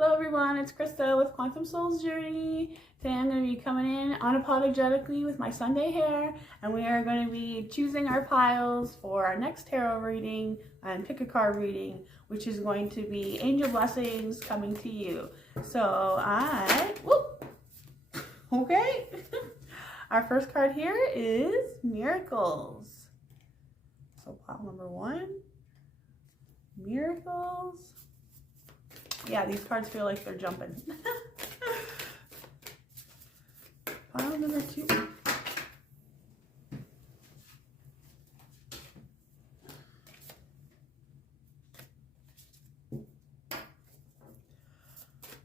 Hello everyone, it's Krista with Quantum Soul's Journey. Today I'm going to be coming in unapologetically with my Sunday hair, and we are going to be choosing our piles for our next tarot reading and pick a card reading, which is going to be Angel Blessings coming to you. So okay. Our first card here is Miracles. So pile number 1, Miracles. Yeah, these cards feel like they're jumping. Pile number 2.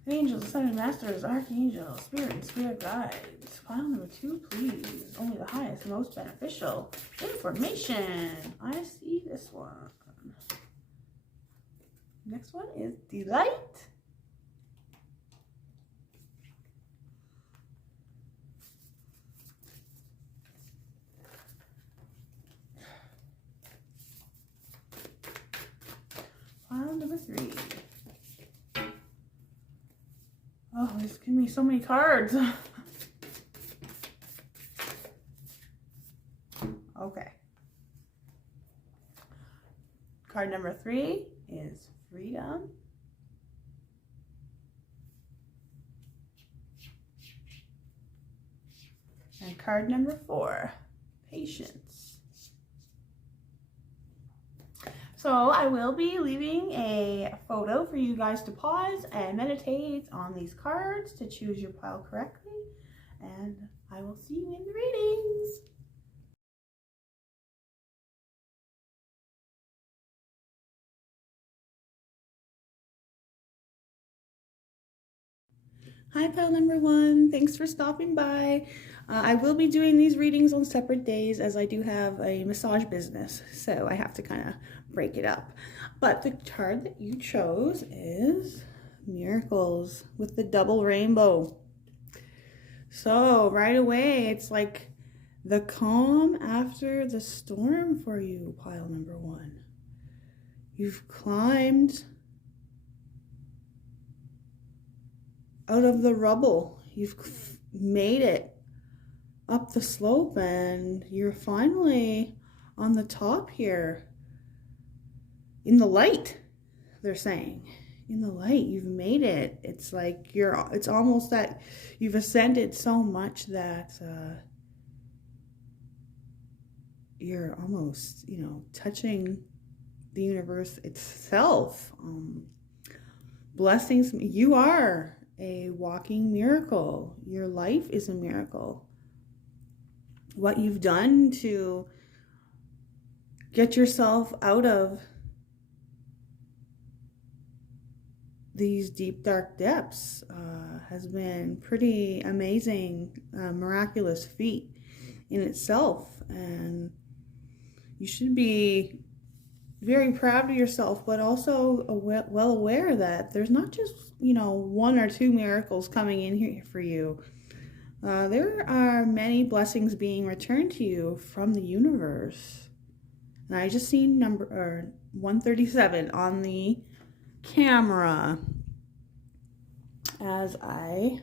Angels, Ascended Masters, Archangels, Spirit and Spirit Guides. Pile number 2, please. Only the highest, most beneficial information. I see this one. Next one is Delight. Pile number 3. Oh, it's giving me so many cards. Okay. Card number 3 is Freedom. And card number 4, Patience. So I will be leaving a photo for you guys to pause and meditate on these cards to choose your pile correctly. And I will see you in the readings. Hi, pile number 1. Thanks for stopping by. I will be doing these readings on separate days as I do have a massage business, so I have to kind of break it up. But the card that you chose is Miracles with the double rainbow. So right away, it's like the calm after the storm for you, pile number 1. You've climbed out of the rubble. You've made it up the slope and you're finally on the top here in the light. They're saying in the light, you've made it. It's like it's almost that you've ascended so much that you're almost, touching the universe itself. Blessings. You are a walking miracle. Your life is a miracle. What you've done to get yourself out of these deep, dark depths has been pretty amazing, miraculous feat in itself. And you should be very proud of yourself, but also well aware that there's not just, 1 or 2 miracles coming in here for you. There are many blessings being returned to you from the universe. And I just seen number 137 on the camera as I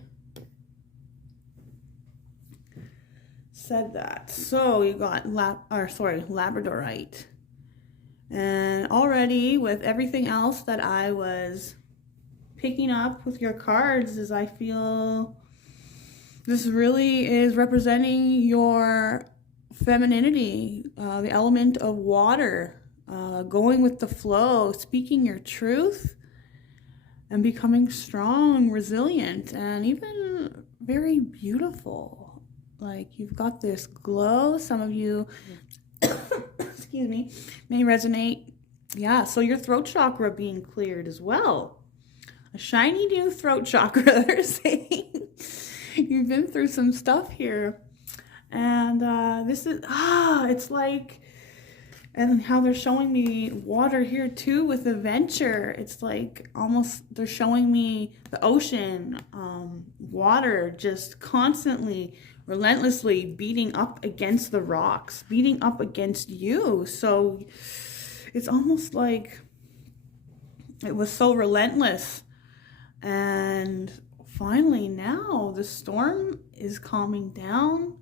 said that. So you got Labradorite. And already with everything else that I was picking up with your cards, is I feel this really is representing your femininity, the element of water, going with the flow, speaking your truth, and becoming strong, resilient, and even very beautiful. Like you've got this glow. Some of you excuse me, may resonate. Yeah, so your throat chakra being cleared as well. A shiny new throat chakra, they're saying. You've been through some stuff here. And this is, it's like, and how they're showing me water here too with adventure. It's like almost, they're showing me the ocean, water just constantly, relentlessly beating up against the rocks, beating up against you. So it's almost like it was so relentless And finally now the storm is calming down.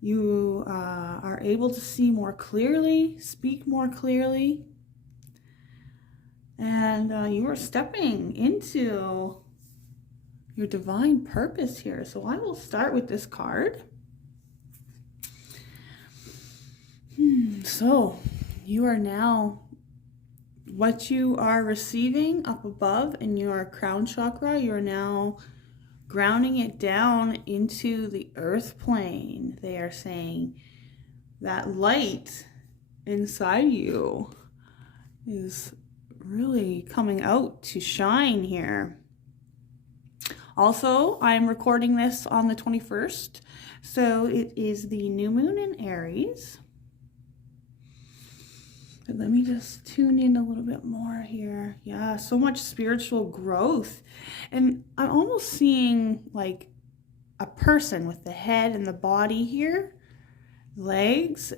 You are able to see more clearly, speak more clearly, and you are stepping into your divine purpose here. So I will start with this card. So you are now, what you are receiving up above in your crown chakra, you're now grounding it down into the earth plane. They are saying that light inside you is really coming out to shine here. Also, I'm recording this on the 21st, so it is the new moon in Aries. But let me just tune in a little bit more here. Yeah, so much spiritual growth. And I'm almost seeing like a person with the head and the body here, legs.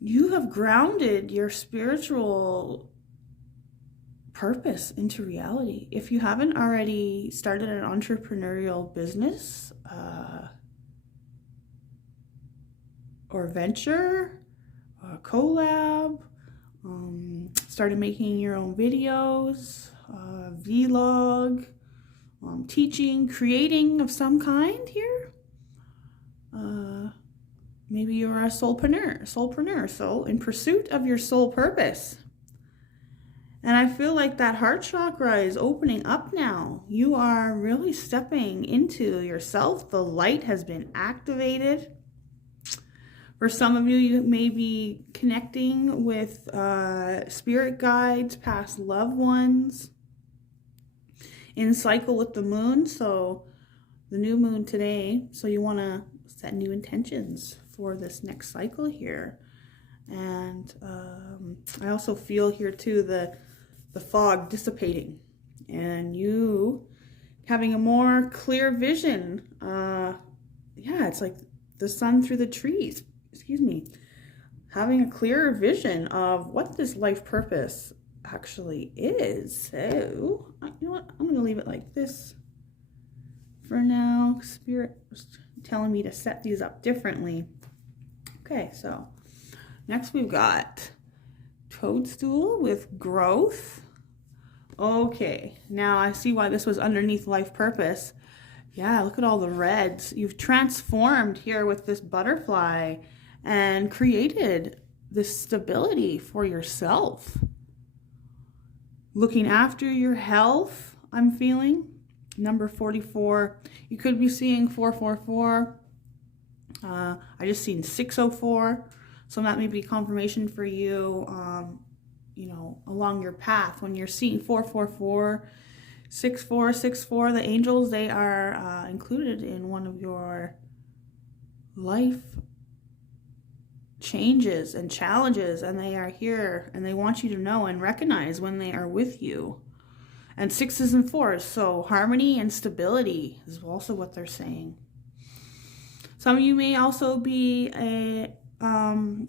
You have grounded your spiritual purpose into reality. If you haven't already started an entrepreneurial business, or venture, collab, started making your own videos, vlog, teaching, creating of some kind here. Maybe you're a soulpreneur, so in pursuit of your soul purpose. And I feel like that heart chakra is opening up now. You are really stepping into yourself. The light has been activated. For some of you, you may be connecting with spirit guides, past loved ones, in cycle with the moon. So the new moon today. So you want to set new intentions for this next cycle here. And I also feel here too the fog dissipating and you having a more clear vision. Yeah, it's like the sun through the trees. Excuse me, having a clearer vision of what this life purpose actually is. So, you know what? I'm going to leave it like this for now. Spirit was telling me to set these up differently. Okay, so next we've got toadstool with growth. Okay, now I see why this was underneath life purpose. Yeah, look at all the reds. You've transformed here with this butterfly and created this stability for yourself. Looking after your health, I'm feeling. Number 44. You could be seeing 444. I just seen 604. So that may be confirmation for you, you know, along your path. When you're seeing 444, 6464, the angels, they are included in one of your life changes and challenges, and they are here and they want you to know and recognize when they are with you. And 6s and 4s, so harmony and stability is also what they're saying. Some of you may also be and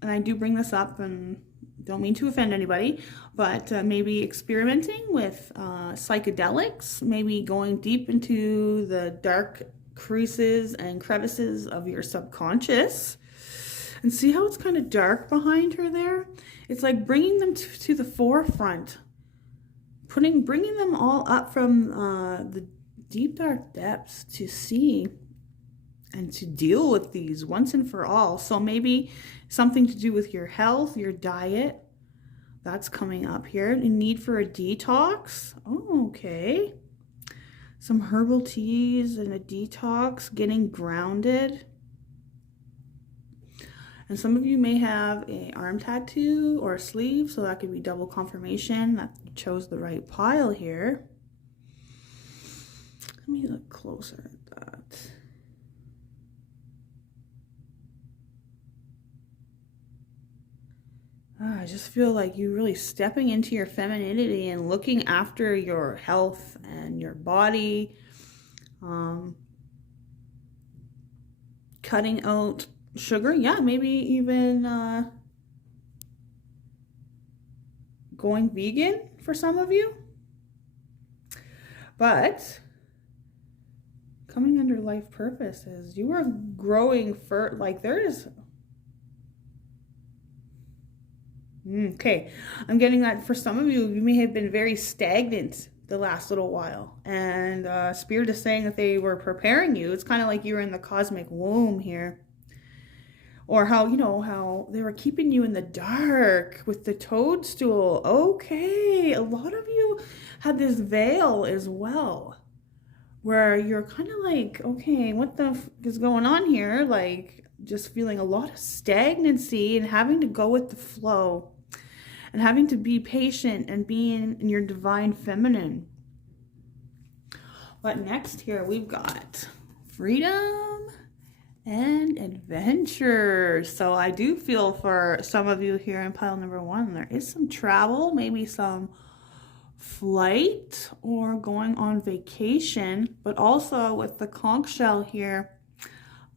I do bring this up and don't mean to offend anybody, but maybe experimenting with psychedelics, maybe going deep into the dark creases and crevices of your subconscious. And see how it's kind of dark behind her there? It's like bringing them to the forefront, bringing them all up from the deep dark depths to see and to deal with these once and for all. So maybe something to do with your health, your diet, that's coming up here. The need for a detox. Oh, okay. Some herbal teas and a detox, getting grounded. And some of you may have an arm tattoo or a sleeve, so that could be double confirmation that you chose the right pile here. Let me look closer at that. I just feel like you really stepping into your femininity and looking after your health and your body, cutting out sugar, yeah, maybe even going vegan for some of you. But coming under life purpose is you are growing for, like, there is, okay, I'm getting that for some of you, you may have been very stagnant the last little while. And Spirit is saying that they were preparing you. It's kind of like you were in the cosmic womb here. Or how, you know, how they were keeping you in the dark with the toadstool. Okay, a lot of you had this veil as well, where you're kind of like, okay, what the f is going on here? Like, just feeling a lot of stagnancy and having to go with the flow and having to be patient and being in your divine feminine. But next here we've got freedom and adventure. So I do feel for some of you here in pile number 1, there is some travel, maybe some flight or going on vacation, but also with the conch shell here,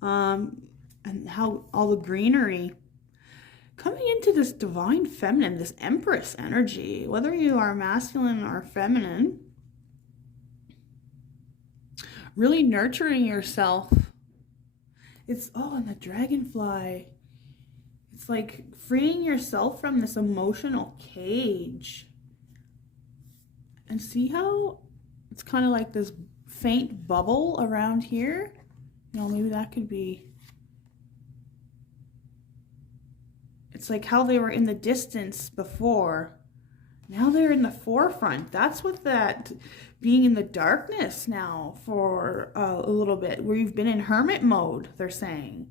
and how all the greenery coming into this divine feminine, this empress energy, whether you are masculine or feminine, really nurturing yourself. It's, oh, and the dragonfly. It's like freeing yourself from this emotional cage. And see how it's kind of like this faint bubble around here? You know, maybe that could be. It's like how they were in the distance before. Now they're in the forefront. That's what that being in the darkness now for a little bit, where you've been in hermit mode, they're saying.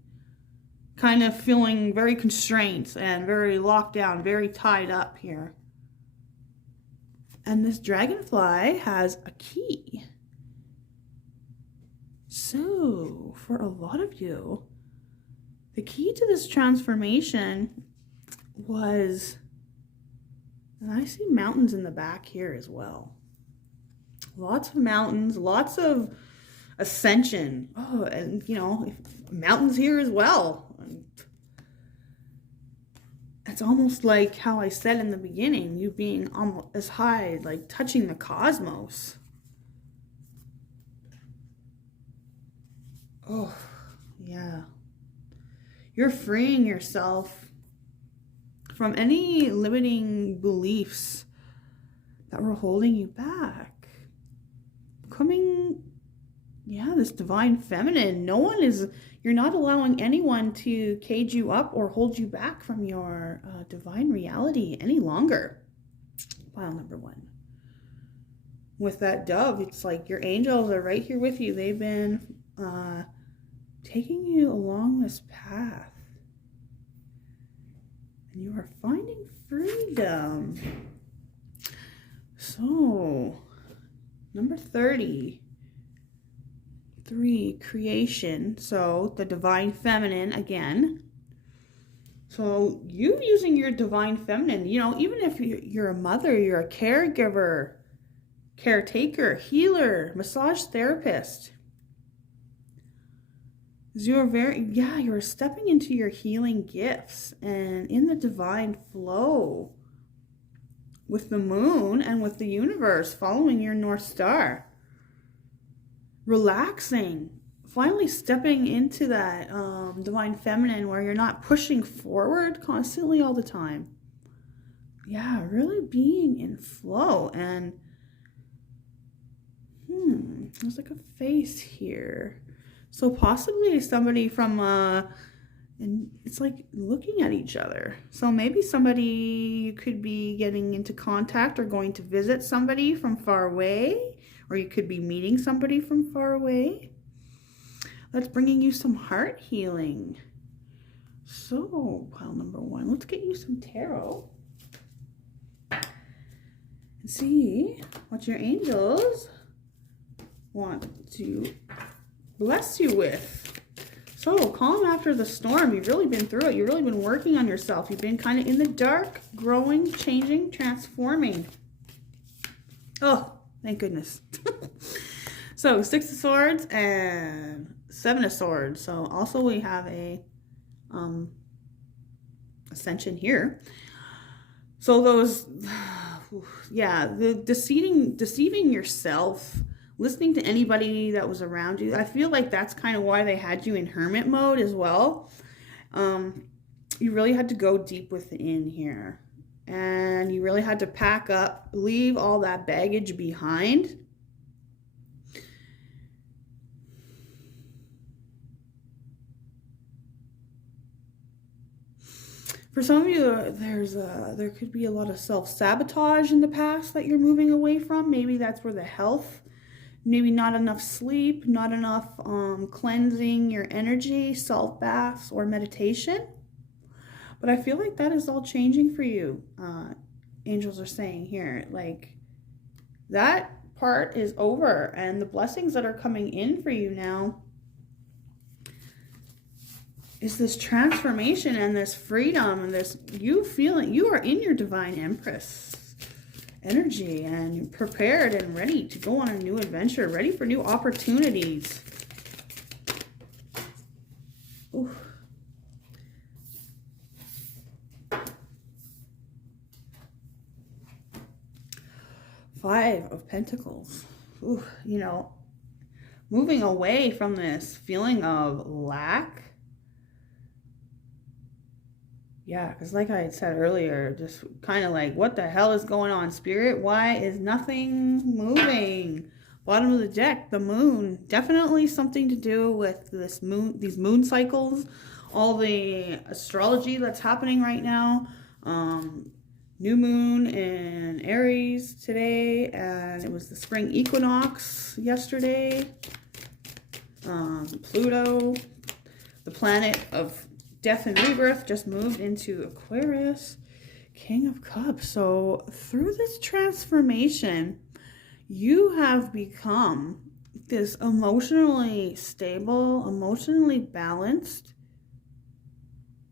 Kind of feeling very constrained and very locked down, very tied up here. And this dragonfly has a key. So, for a lot of you, the key to this transformation was, and I see mountains in the back here as well. Lots of mountains, lots of ascension. Oh, and you know, mountains here as well. It's almost like how I said in the beginning, you being almost as high, like touching the cosmos. Oh, yeah. You're freeing yourself from any limiting beliefs that were holding you back. Becoming, yeah, this divine feminine. You're not allowing anyone to cage you up or hold you back from your divine reality any longer. Pile number 1. With that dove, it's like your angels are right here with you. They've been taking you along this path. And you are finding freedom. So, number 30. 3, creation. So the divine feminine again. So you using your divine feminine, you know, even if you're a mother, you're a caregiver, caretaker, healer, massage therapist. You're stepping into your healing gifts and in the divine flow with the moon and with the universe, following your North Star. Relaxing, finally stepping into that divine feminine where you're not pushing forward constantly all the time. Yeah, really being in flow. And there's like a face here. So possibly somebody from and it's like looking at each other. So maybe somebody, you could be getting into contact or going to visit somebody from far away. Or you could be meeting somebody from far away. That's bringing you some heart healing. So, pile number 1, let's get you some tarot. And see what your angels want to bless you with. So, calm after the storm. You've really been through it. You've really been working on yourself. You've been kind of in the dark, growing, changing, transforming. Oh, thank goodness. So 6 of Swords and 7 of Swords. So also we have a ascension here. So those, yeah, the deceiving yourself, listening to anybody that was around you. I feel like that's kind of why they had you in hermit mode as well. You really had to go deep within here. And you really had to pack up, leave all that baggage behind. For some of you, there could be a lot of self-sabotage in the past that you're moving away from. Maybe that's where the health, maybe not enough sleep, not enough cleansing your energy, salt baths, or meditation. But I feel like that is all changing for you. Angels are saying here, like, that part is over, and the blessings that are coming in for you now is this transformation and this freedom and this you feeling you are in your divine empress energy and prepared and ready to go on a new adventure, ready for new opportunities. Ooh. Five of Pentacles. Ooh, you know, moving away from this feeling of lack. Yeah, because like I had said earlier, just kind of like, what the hell is going on, Spirit? Why is nothing moving? Bottom of the deck, the moon. Definitely something to do with this moon, these moon cycles, all the astrology that's happening right now. New moon in Aries today, and it was the spring equinox yesterday. Pluto, the planet of death and rebirth, just moved into Aquarius. King of Cups. So through this transformation, you have become this emotionally stable, emotionally balanced,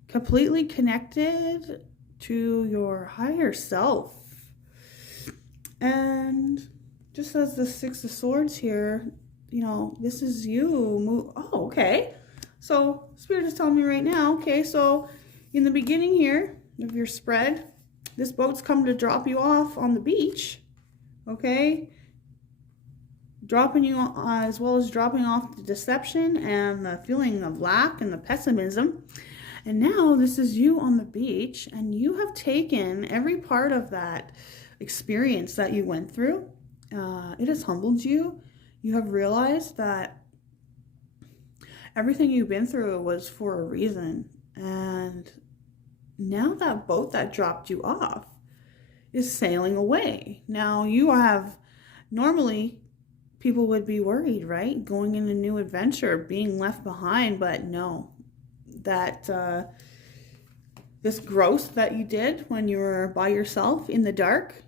completely connected to your higher self. And just as the Six of Swords here, you know, this is you. Oh, okay. So Spirit is telling me right now, okay, so in the beginning here of your spread, this boat's come to drop you off on the beach, okay? Dropping you as well as dropping off the deception and the feeling of lack and the pessimism. And now this is you on the beach, and you have taken every part of that experience that you went through. It has humbled you. You have realized that everything you've been through was for a reason. And now that boat that dropped you off is sailing away. Now you have, normally people would be worried, right? Going in a new adventure, being left behind, but no. That this growth that you did when you were by yourself in the dark,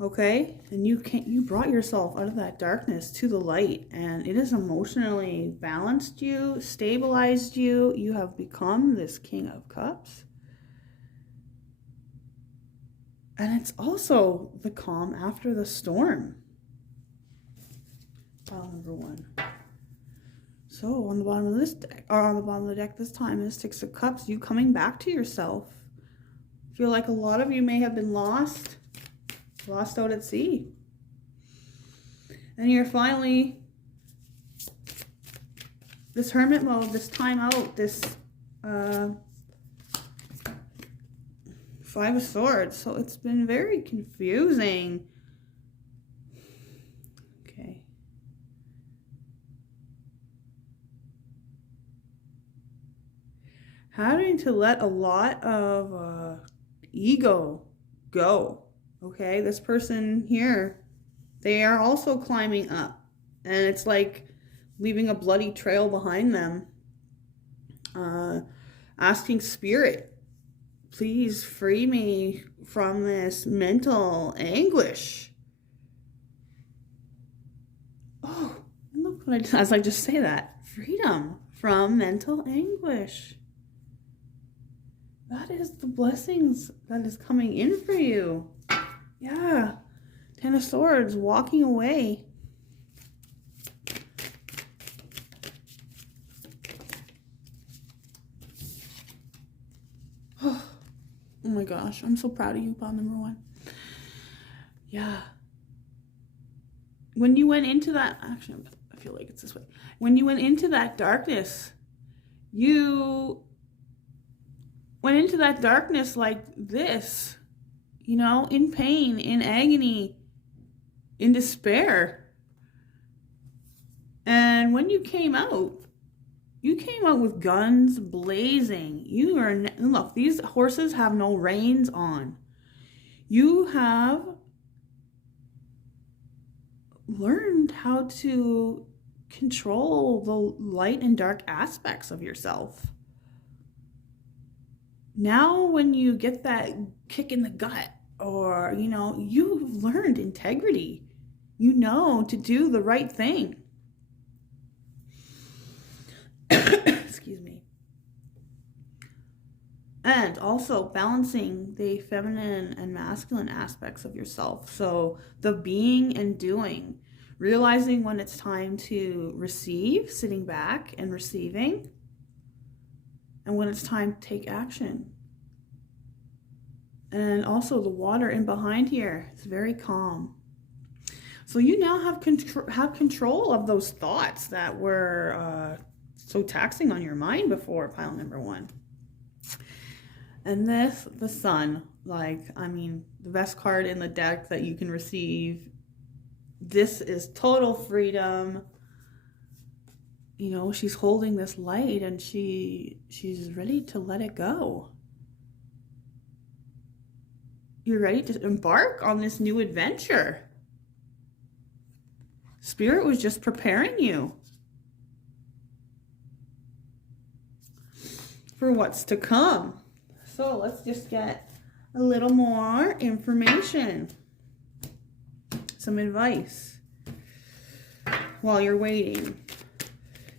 okay, and you brought yourself out of that darkness to the light, and it has emotionally balanced you, stabilized you. You have become this King of Cups. And it's also the calm after the storm. Pile number one. So on the bottom of this deck, or on the bottom of the deck this time, is Six of Cups, you coming back to yourself. I feel like a lot of you may have been lost out at sea. And you're finally, this hermit mode, this time out, this Five of Swords. So it's been very confusing. Okay. Having to let a lot of ego go. Okay, this person here, they are also climbing up, and it's like leaving a bloody trail behind them. Asking Spirit, please free me from this mental anguish. Oh, look what I did as I just say that. Freedom from mental anguish. That is the blessings that is coming in for you. Yeah. Ten of Swords, walking away. my gosh, I'm so proud of you, pile number 1. Yeah. When you went into that, actually, I feel like it's this way. When you went into that darkness, you went into that darkness like this, you know, in pain, in agony, in despair. And when you came out with guns blazing. Look, these horses have no reins on. You have learned how to control the light and dark aspects of yourself. Now when you get that kick in the gut, or, you know, you've learned integrity. You know to do the right thing. Excuse me. And also balancing the feminine and masculine aspects of yourself. So the being and doing, realizing when it's time to receive, sitting back and receiving, and when it's time to take action. And also the water in behind here, it's very calm. So you now have control of those thoughts that were so taxing on your mind before, pile number 1. And this, the sun, like, I mean, the best card in the deck that you can receive. This is total freedom. You know, she's holding this light and she's ready to let it go. You're ready to embark on this new adventure. Spirit was just preparing you for what's to come. So let's just get a little more information. Some advice while you're waiting.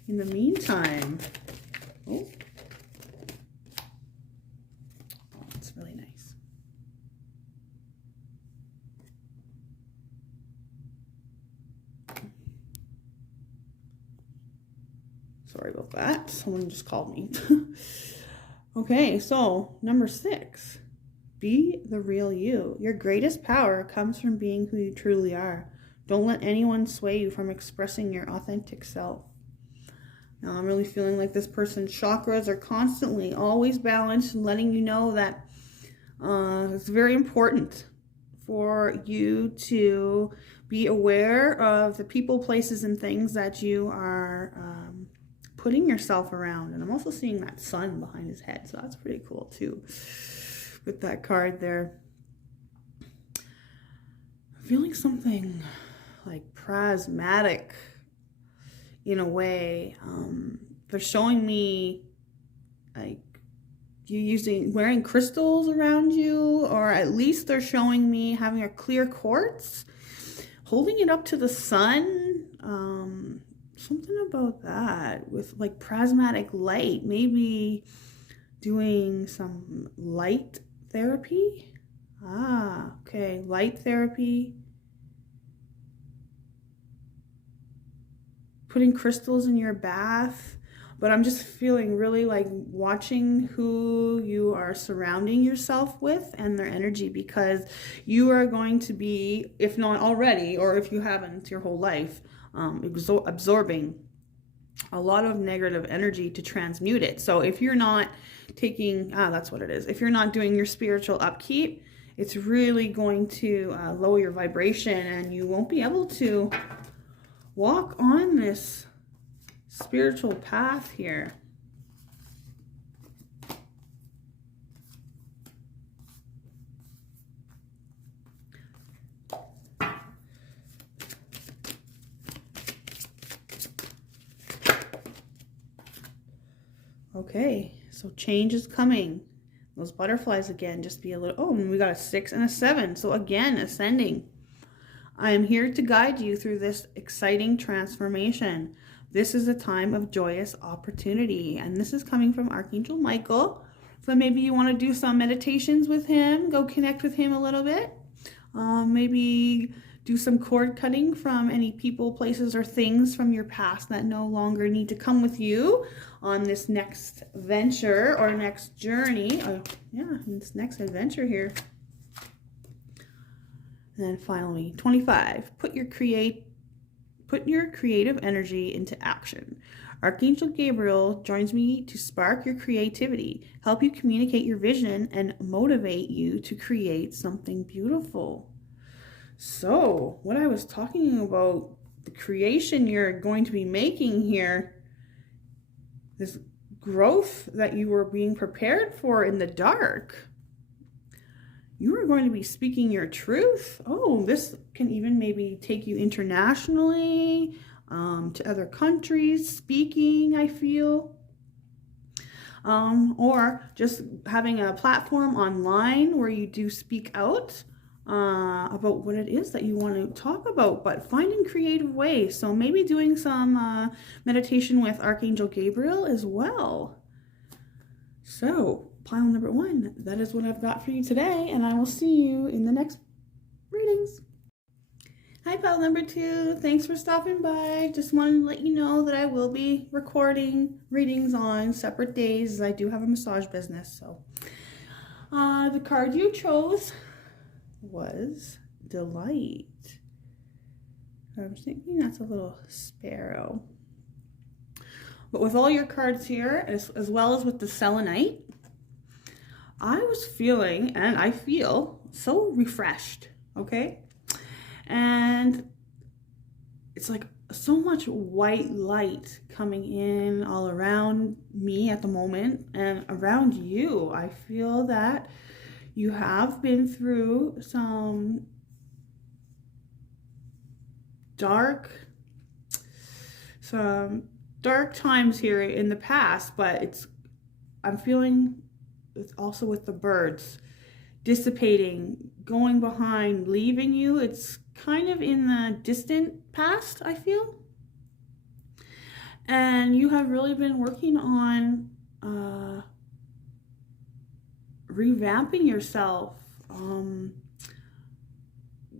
In the meantime, oh, it's really nice. Sorry about that. Someone just called me. Okay, so number 6, be the real you. Your greatest power comes from being who you truly are. Don't let anyone sway you from expressing your authentic self. Now, I'm really feeling like this person's chakras are constantly always balanced and letting you know that it's very important for you to be aware of the people, places, and things that you are putting yourself around. And I'm also seeing that sun behind his head, so that's pretty cool too with that card there. I'm feeling something like prismatic in a way. They're showing me like you wearing crystals around you, or at least they're showing me having a clear quartz, holding it up to the sun. Something about that with like prismatic light, maybe doing some light therapy. Okay, light therapy. Putting crystals in your bath. But I'm just feeling really like watching who you are surrounding yourself with and their energy, because you are going to be, if not already, or if you haven't your whole life, absorbing a lot of negative energy to transmute it. So if you're not taking, that's what it is. If you're not doing your spiritual upkeep, it's really going to lower your vibration, and you won't be able to walk on this spiritual path here. Okay, so change is coming. Those butterflies again, just be a little, oh, and we got a 6 and a 7. So again, ascending. I am here to guide you through this exciting transformation. This is a time of joyous opportunity. And this is coming from Archangel Michael. So maybe you want to do some meditations with him. Go connect with him a little bit. Maybe do some cord cutting from any people, places, or things from your past that no longer need to come with you on this next venture or next journey. This next adventure here. And then finally, 25, put your creative energy into action. Archangel Gabriel joins me to spark your creativity, help you communicate your vision, and motivate you to create something beautiful. So, what I was talking about, the creation you're going to be making here, this growth that you were being prepared for in the dark, you are going to be speaking your truth. Oh, this can even maybe take you internationally, to other countries, speaking, I feel. Or just having a platform online where you do speak out about what it is that you want to talk about, but finding creative ways. So maybe doing some meditation with Archangel Gabriel as well. So pile number 1, that is what I've got for you today, and I will see you in the next readings. Hi, pile number 2. Thanks for stopping by. Just wanted to let you know that I will be recording readings on separate days, as I do have a massage business. So the card you chose was Delight. I'm thinking that's a little sparrow. But with all your cards here, as well as with the selenite, I was feeling, and I feel, so refreshed, okay? And it's like so much white light coming in all around me at the moment and around you. I feel that you have been through some dark times here in the past, but I'm feeling it's also with the birds dissipating, going behind, leaving you. It's kind of in the distant past, I feel. And you have really been working on revamping yourself.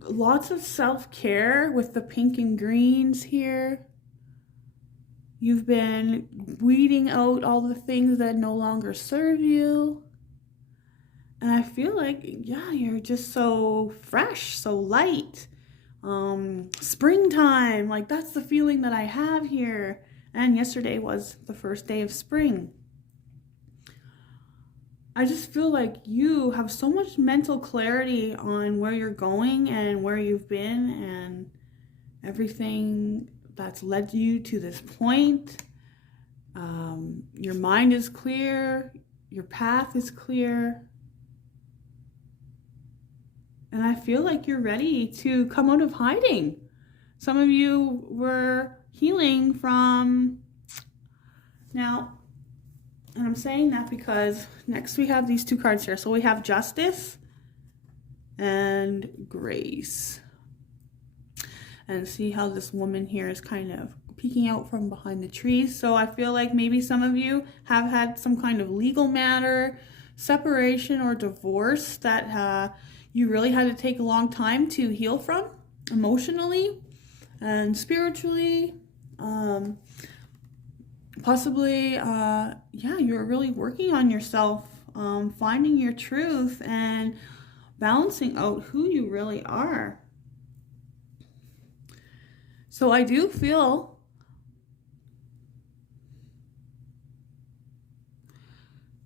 Lots of self-care with the pink and greens here. You've been weeding out all the things that no longer serve you. And I feel like, yeah, you're just so fresh, so light. Springtime, like that's the feeling that I have here. And yesterday was the first day of spring. I just feel like you have so much mental clarity on where you're going and where you've been and everything that's led you to this point. Your mind is clear, your path is clear. And I feel like you're ready to come out of hiding. Some of you were healing from now, and I'm saying that because next we have these 2 cards here. So we have Justice and Grace. And see how this woman here is kind of peeking out from behind the trees. So I feel like maybe some of you have had some kind of legal matter, separation or divorce that you really had to take a long time to heal from, emotionally and spiritually. Possibly, you're really working on yourself, finding your truth and balancing out who you really are. So I do feel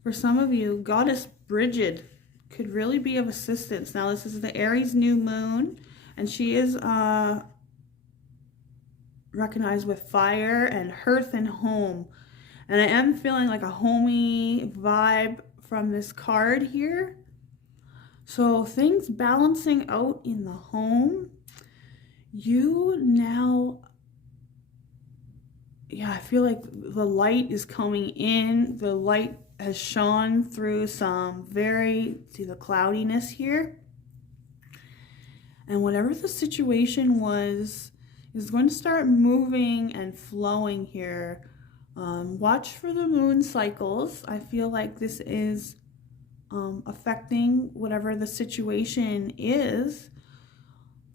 for some of you, Goddess Bridget could really be of assistance. Now, this is the Aries new moon, and she is recognized with fire and hearth and home. And I am feeling like a homey vibe from this card here. So things balancing out in the home. You now, I feel like the light is coming in. The light has shone through see the cloudiness here. And whatever the situation was, is going to start moving and flowing here. Watch for the moon cycles. I feel like this is affecting whatever the situation is.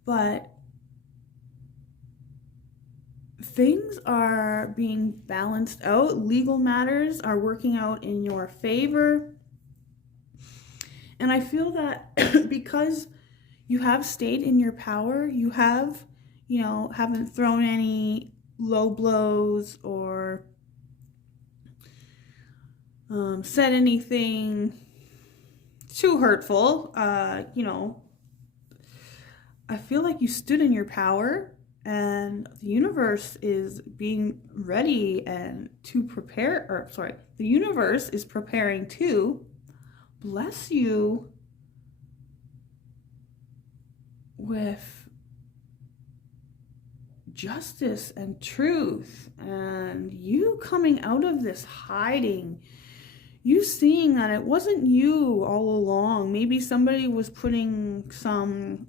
But things are being balanced out. Legal matters are working out in your favor. And I feel that because you have stayed in your power, you have, haven't thrown any low blows or said anything too hurtful. I feel like you stood in your power, and the universe is being ready and to prepare, the universe is preparing to bless you with justice and truth, and you coming out of this hiding, you seeing that it wasn't you all along. Maybe somebody was putting some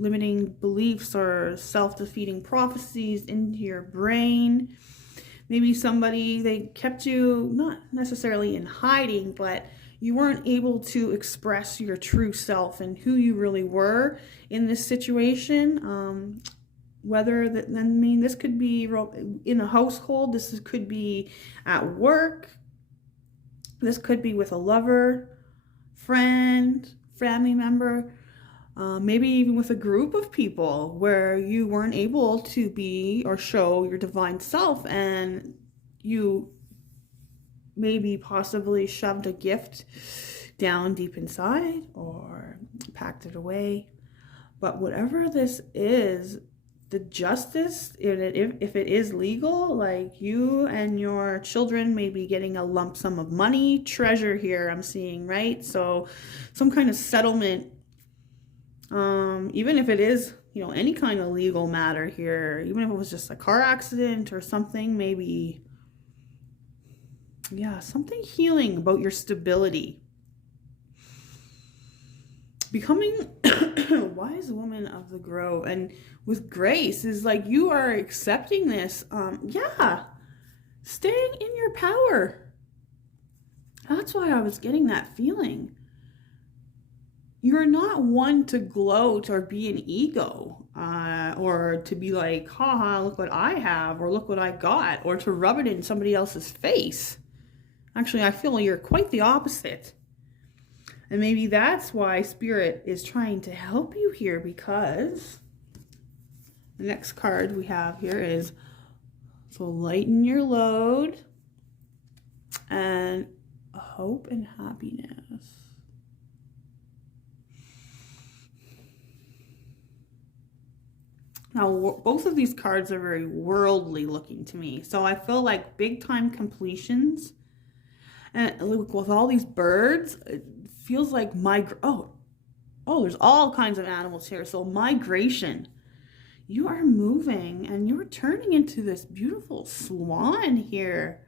limiting beliefs or self-defeating prophecies into your brain. Maybe they kept you not necessarily in hiding, but you weren't able to express your true self and who you really were in this situation. This could be in a household, this could be at work, this could be with a lover, friend, family member, maybe even with a group of people where you weren't able to be or show your divine self, and you maybe possibly shoved a gift down deep inside or packed it away. But whatever this is, the justice in it, if it is legal, like you and your children may be getting a lump sum of money, treasure here I'm seeing, right? So some kind of settlement, even if it is, any kind of legal matter here, even if it was just a car accident or something, maybe, something healing about your stability. Becoming wise woman of the grove, and with grace is like you are accepting this. Staying in your power. That's why I was getting that feeling. You're not one to gloat or be an ego, or to be like, haha, look what I have, or look what I got, or to rub it in somebody else's face. Actually, I feel you're quite the opposite. And maybe that's why Spirit is trying to help you here, because the next card we have here is, so lighten your load and hope and happiness. Now, both of these cards are very worldly looking to me. So I feel like big time completions. And look, with all these birds, it feels like there's all kinds of animals here. So migration. You are moving and you're turning into this beautiful swan here.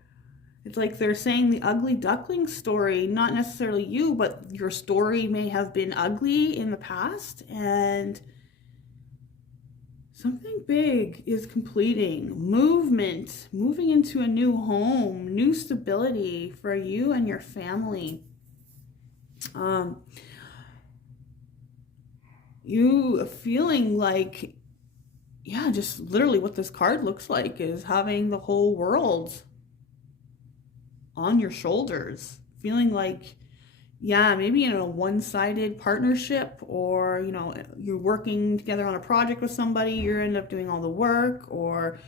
It's like they're saying the ugly duckling story, not necessarily you, but your story may have been ugly in the past, and something big is completing. Movement, moving into a new home, new stability for you and your family. You feeling like, just literally what this card looks like is having the whole world on your shoulders. Feeling like, maybe in a one-sided partnership, or, you're working together on a project with somebody, you end up doing all the work, or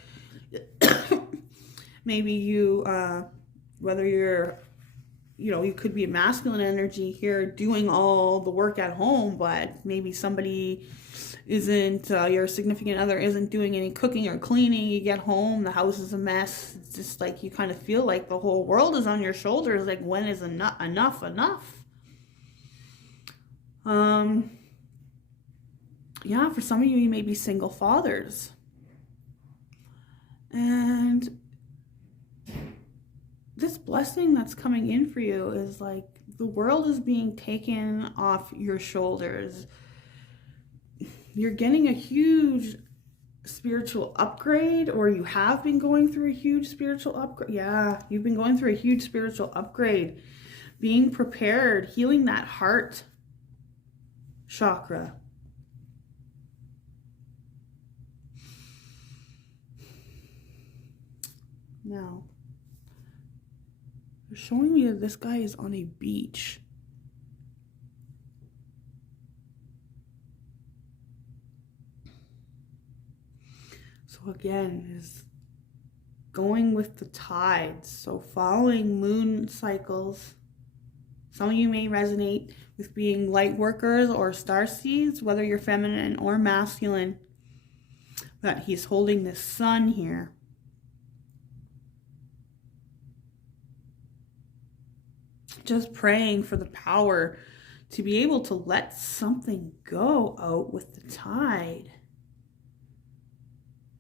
maybe you, whether you're, you could be a masculine energy here doing all the work at home, but maybe somebody isn't, your significant other isn't doing any cooking or cleaning. You get home, the house is a mess. It's just like you kind of feel like the whole world is on your shoulders. Like, when is enough? For some of you, you may be single fathers. And this blessing that's coming in for you is like the world is being taken off your shoulders. You're getting a huge spiritual upgrade, or you have been going through a huge spiritual upgrade. You've been going through a huge spiritual upgrade. Being prepared, healing that heart chakra. Now, they're showing me that this guy is on a beach. So again, is going with the tides. So following moon cycles. Some of you may resonate with being light workers or star seeds, whether you're feminine or masculine. But he's holding this sun here. Just praying for the power to be able to let something go out with the tide.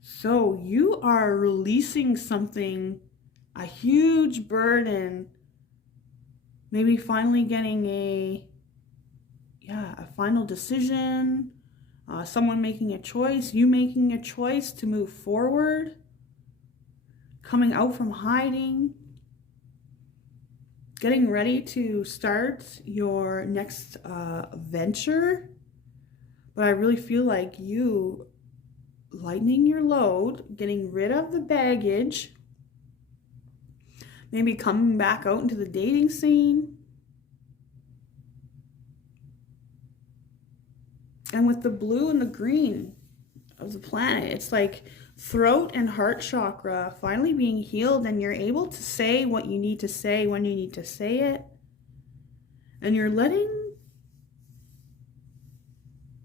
So you are releasing something, a huge burden, maybe finally getting a final decision, someone making a choice, you making a choice to move forward, coming out from hiding, getting ready to start your next venture. But I really feel like you lightening your load, getting rid of the baggage, maybe coming back out into the dating scene. And with the blue and the green of the planet, it's like throat and heart chakra finally being healed, and you're able to say what you need to say when you need to say it. And you're letting,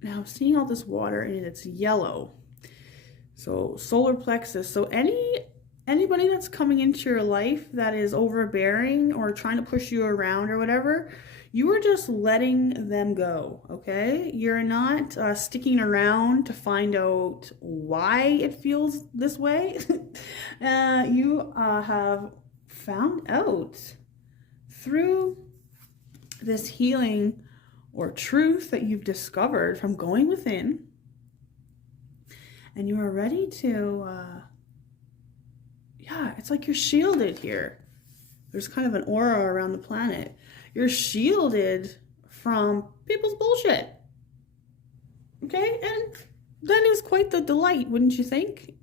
now I'm seeing all this water and it's yellow. So solar plexus. So anybody that's coming into your life that is overbearing or trying to push you around or whatever, you are just letting them go, okay? You're not sticking around to find out why it feels this way. You have found out through this healing or truth that you've discovered from going within, and you are ready to, it's like you're shielded here. There's kind of an aura around the planet. You're shielded from people's bullshit. Okay? And that is quite the delight, wouldn't you think?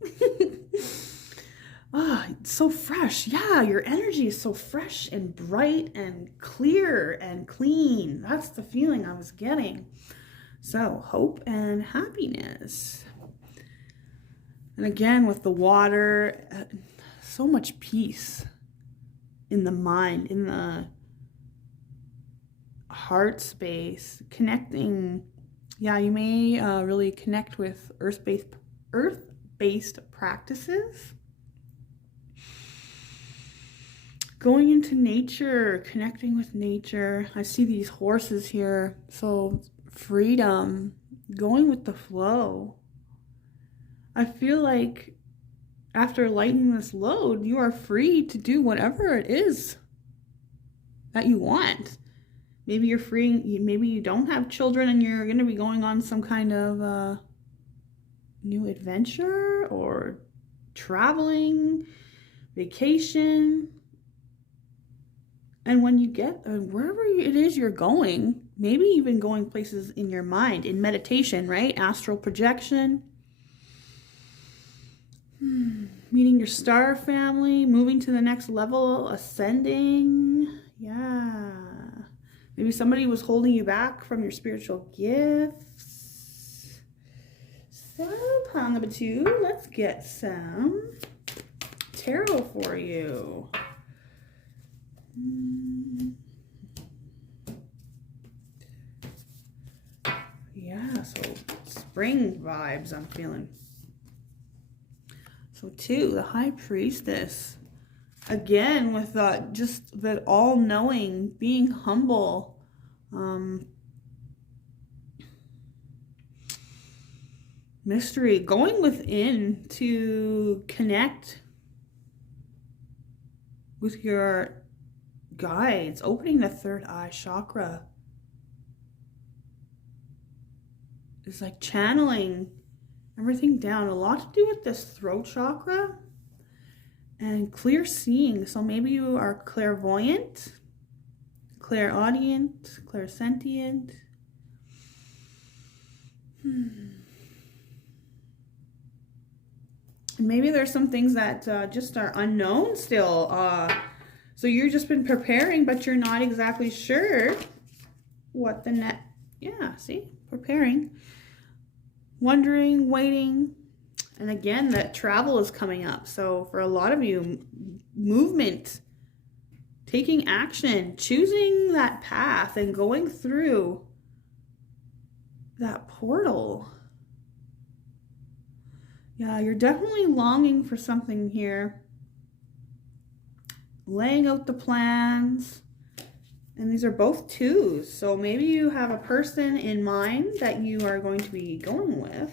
It's so fresh. Yeah, your energy is so fresh and bright and clear and clean. That's the feeling I was getting. So, hope and happiness. And again, with the water, so much peace in the mind, in the heart space, connecting. Yeah, you may really connect with earth-based practices. Going into nature, connecting with nature. I see these horses here. So freedom, going with the flow. I feel like after lightening this load, you are free to do whatever it is that you want. Maybe you're free, maybe you don't have children and you're going to be going on some kind of new adventure or traveling, vacation. And when you get wherever it is you're going, maybe even going places in your mind, in meditation, right? Astral projection. Meeting your star family, moving to the next level, ascending. Yeah. Maybe somebody was holding you back from your spiritual gifts. So, pile number 2, let's get some tarot for you. Yeah, so spring vibes I'm feeling. So 2, the High Priestess. Again, with just the all-knowing, being humble. Mystery, going within to connect with your guides, opening the third eye chakra. It's like channeling everything down. A lot to do with this throat chakra and clear seeing. So maybe you are clairvoyant, clairaudient, clairsentient. Maybe there's some things that just are unknown still. So you've just been preparing, but you're not exactly sure what the next, yeah, see, preparing, wondering, waiting. And again, that travel is coming up. So for a lot of you, movement, taking action, choosing that path and going through that portal. Yeah, you're definitely longing for something here. Laying out the plans. And these are both twos. So maybe you have a person in mind that you are going to be going with.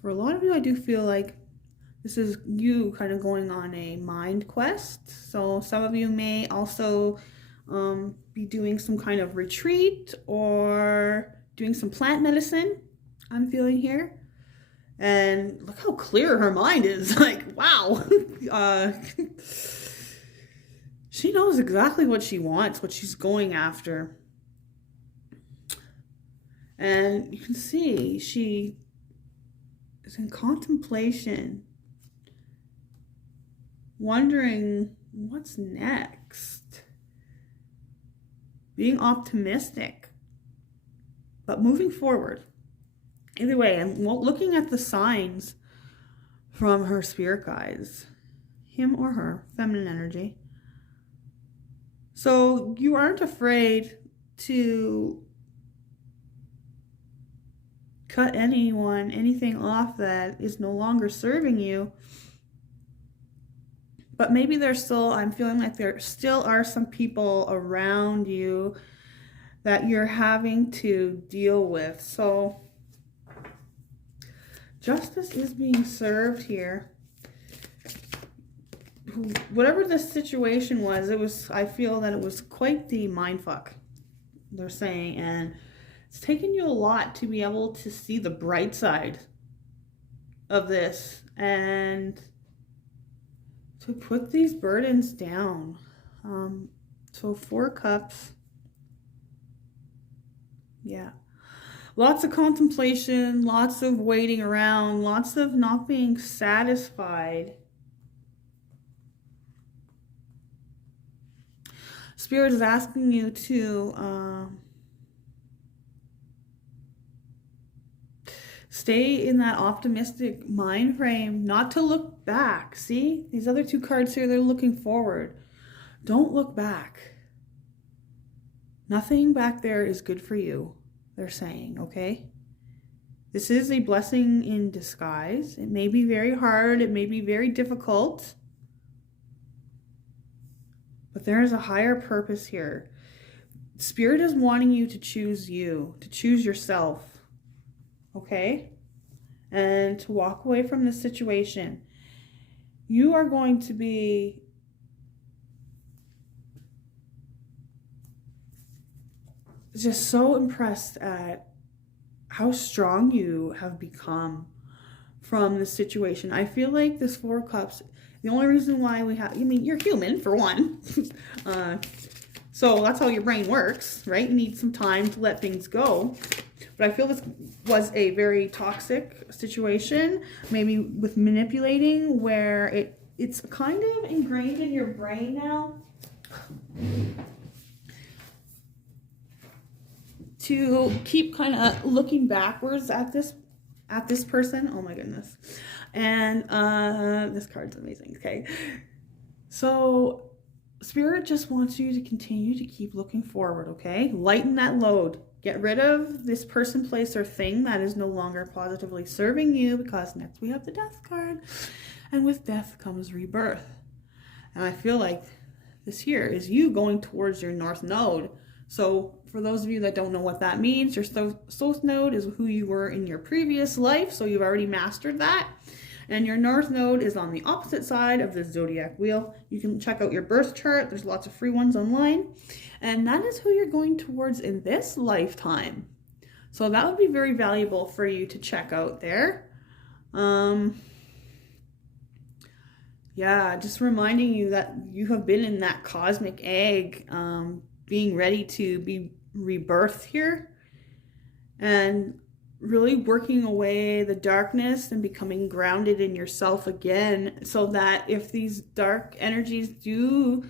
For a lot of you, I do feel like this is you kind of going on a mind quest. So some of you may also be doing some kind of retreat or doing some plant medicine, I'm feeling here. And look how clear her mind is. Like, wow. She knows exactly what she wants, what she's going after. And you can see she is in contemplation, wondering what's next. Being optimistic, but moving forward. Either way, I'm looking at the signs from her spirit guides, him or her, feminine energy. So you aren't afraid to cut anything off that is no longer serving you. But maybe there's still, I'm feeling like there still are some people around you that you're having to deal with. So justice is being served here. Whatever the situation was, I feel that it was quite the mindfuck, they're saying. And it's taken you a lot to be able to see the bright side of this and to put these burdens down. So 4 cups. Yeah. Lots of contemplation, lots of waiting around, lots of not being satisfied. Spirit is asking you to stay in that optimistic mind frame, not to look back. See, these other 2 cards here, they're looking forward. Don't look back. Nothing back there is good for you, they're saying, okay? This is a blessing in disguise. It may be very hard. It may be very difficult. But there is a higher purpose here. Spirit is wanting you, to choose yourself. Okay? And to walk away from this situation. You are going to be just so impressed at how strong you have become from this situation. I feel like this 4 cups, the only reason why we have, you're human for one. So that's how your brain works, right? You need some time to let things go. But I feel this was a very toxic situation, maybe with manipulating, where it's kind of ingrained in your brain now to keep kind of looking backwards at this person. Oh my goodness. And this card's amazing. Okay. So Spirit just wants you to continue to keep looking forward, okay? Lighten that load. Get rid of this person, place, or thing that is no longer positively serving you, because next we have the Death card. And with death comes rebirth. And I feel like this here is you going towards your North Node. So for those of you that don't know what that means, your South Node is who you were in your previous life. So you've already mastered that. And your North Node is on the opposite side of the zodiac wheel. You can check out your birth chart. There's lots of free ones online. And that is who you're going towards in this lifetime. So that would be very valuable for you to check out there. Yeah, just reminding you that you have been in that cosmic egg, being ready to be rebirthed here. And really working away the darkness and becoming grounded in yourself again, so that if these dark energies do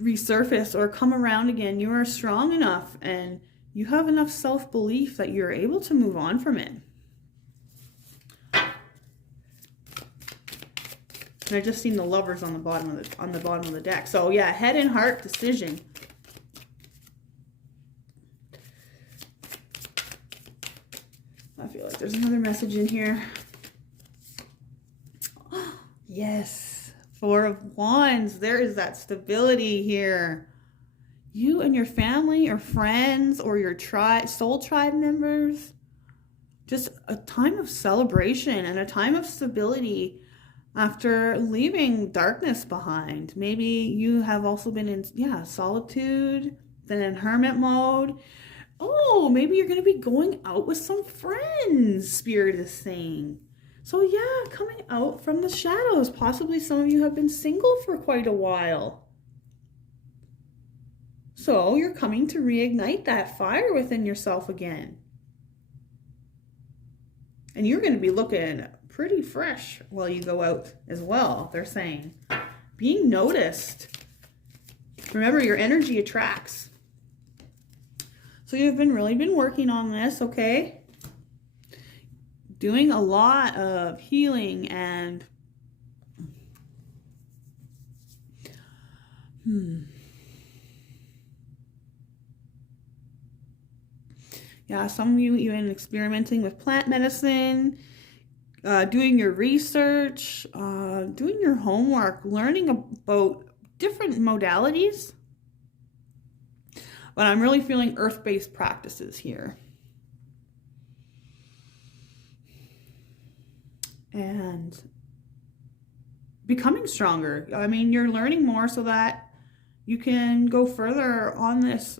resurface or come around again, you are strong enough and you have enough self-belief that you're able to move on from it. And I just seen the Lovers on the bottom of the deck. So yeah, head and heart decision. I feel like there's another message in here. Yes, Four of Wands. There is that stability here. You and your family or friends or your soul tribe members, just a time of celebration and a time of stability after leaving darkness behind. Maybe you have also been in solitude, then in hermit mode. Oh, maybe you're going to be going out with some friends, Spirit is saying. So yeah, coming out from the shadows. Possibly some of you have been single for quite a while. So you're coming to reignite that fire within yourself again. And you're going to be looking pretty fresh while you go out as well, they're saying. Being noticed. Remember, your energy attracts. So you've really been working on this, okay? Doing a lot of healing and yeah, some of you even experimenting with plant medicine, doing your research, doing your homework, learning about different modalities. But I'm really feeling earth-based practices here. And becoming stronger. I mean, you're learning more so that you can go further on this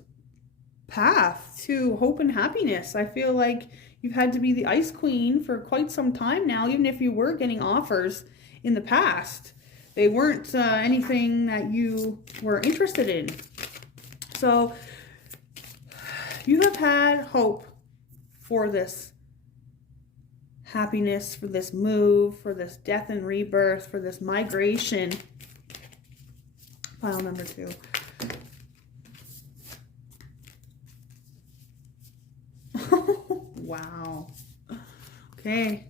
path to hope and happiness. I feel like you've had to be the ice queen for quite some time now, even if you were getting offers in the past. They weren't anything that you were interested in. So you have had hope for this happiness, for this move, for this death and rebirth, for this migration. Pile number 2. Wow. Okay.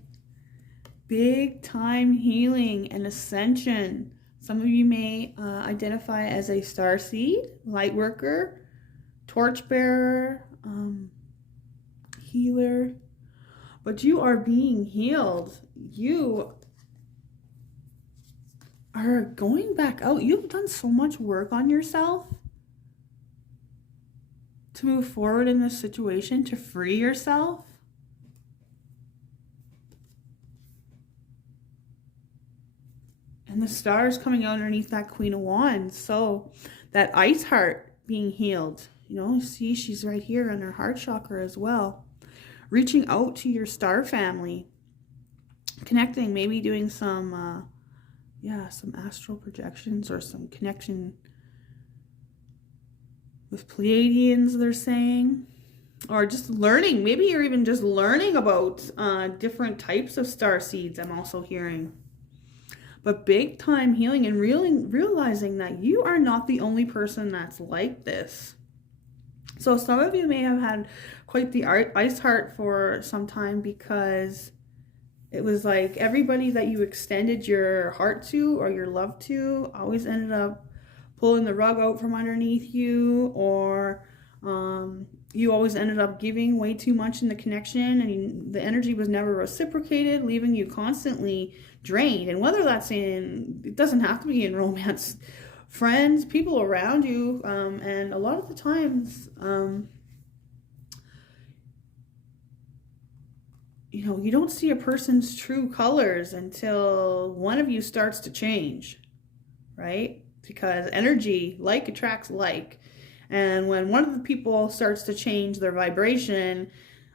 Big time healing and ascension. Some of you may identify as a starseed, light worker, torchbearer, healer, but you are being healed. You are going back out. You've done so much work on yourself to move forward in this situation, to free yourself. And the stars coming out underneath that Queen of Wands. So that ice heart being healed. You know, see, she's right here on her heart chakra as well. Reaching out to your star family. Connecting, maybe doing some, some astral projections or some connection with Pleiadians, they're saying. Or just learning. Maybe you're even just learning about different types of star seeds, I'm also hearing. But big time healing and realizing that you are not the only person that's like this. So some of you may have had quite the ice heart for some time because it was like everybody that you extended your heart to or your love to always ended up pulling the rug out from underneath you, or you always ended up giving way too much in the connection and the energy was never reciprocated, leaving you constantly drained. And whether that's it doesn't have to be in romance, friends, people around you, and a lot of the times, you don't see a person's true colors until one of you starts to change, right? Because energy, like attracts like. And when one of the people starts to change their vibration,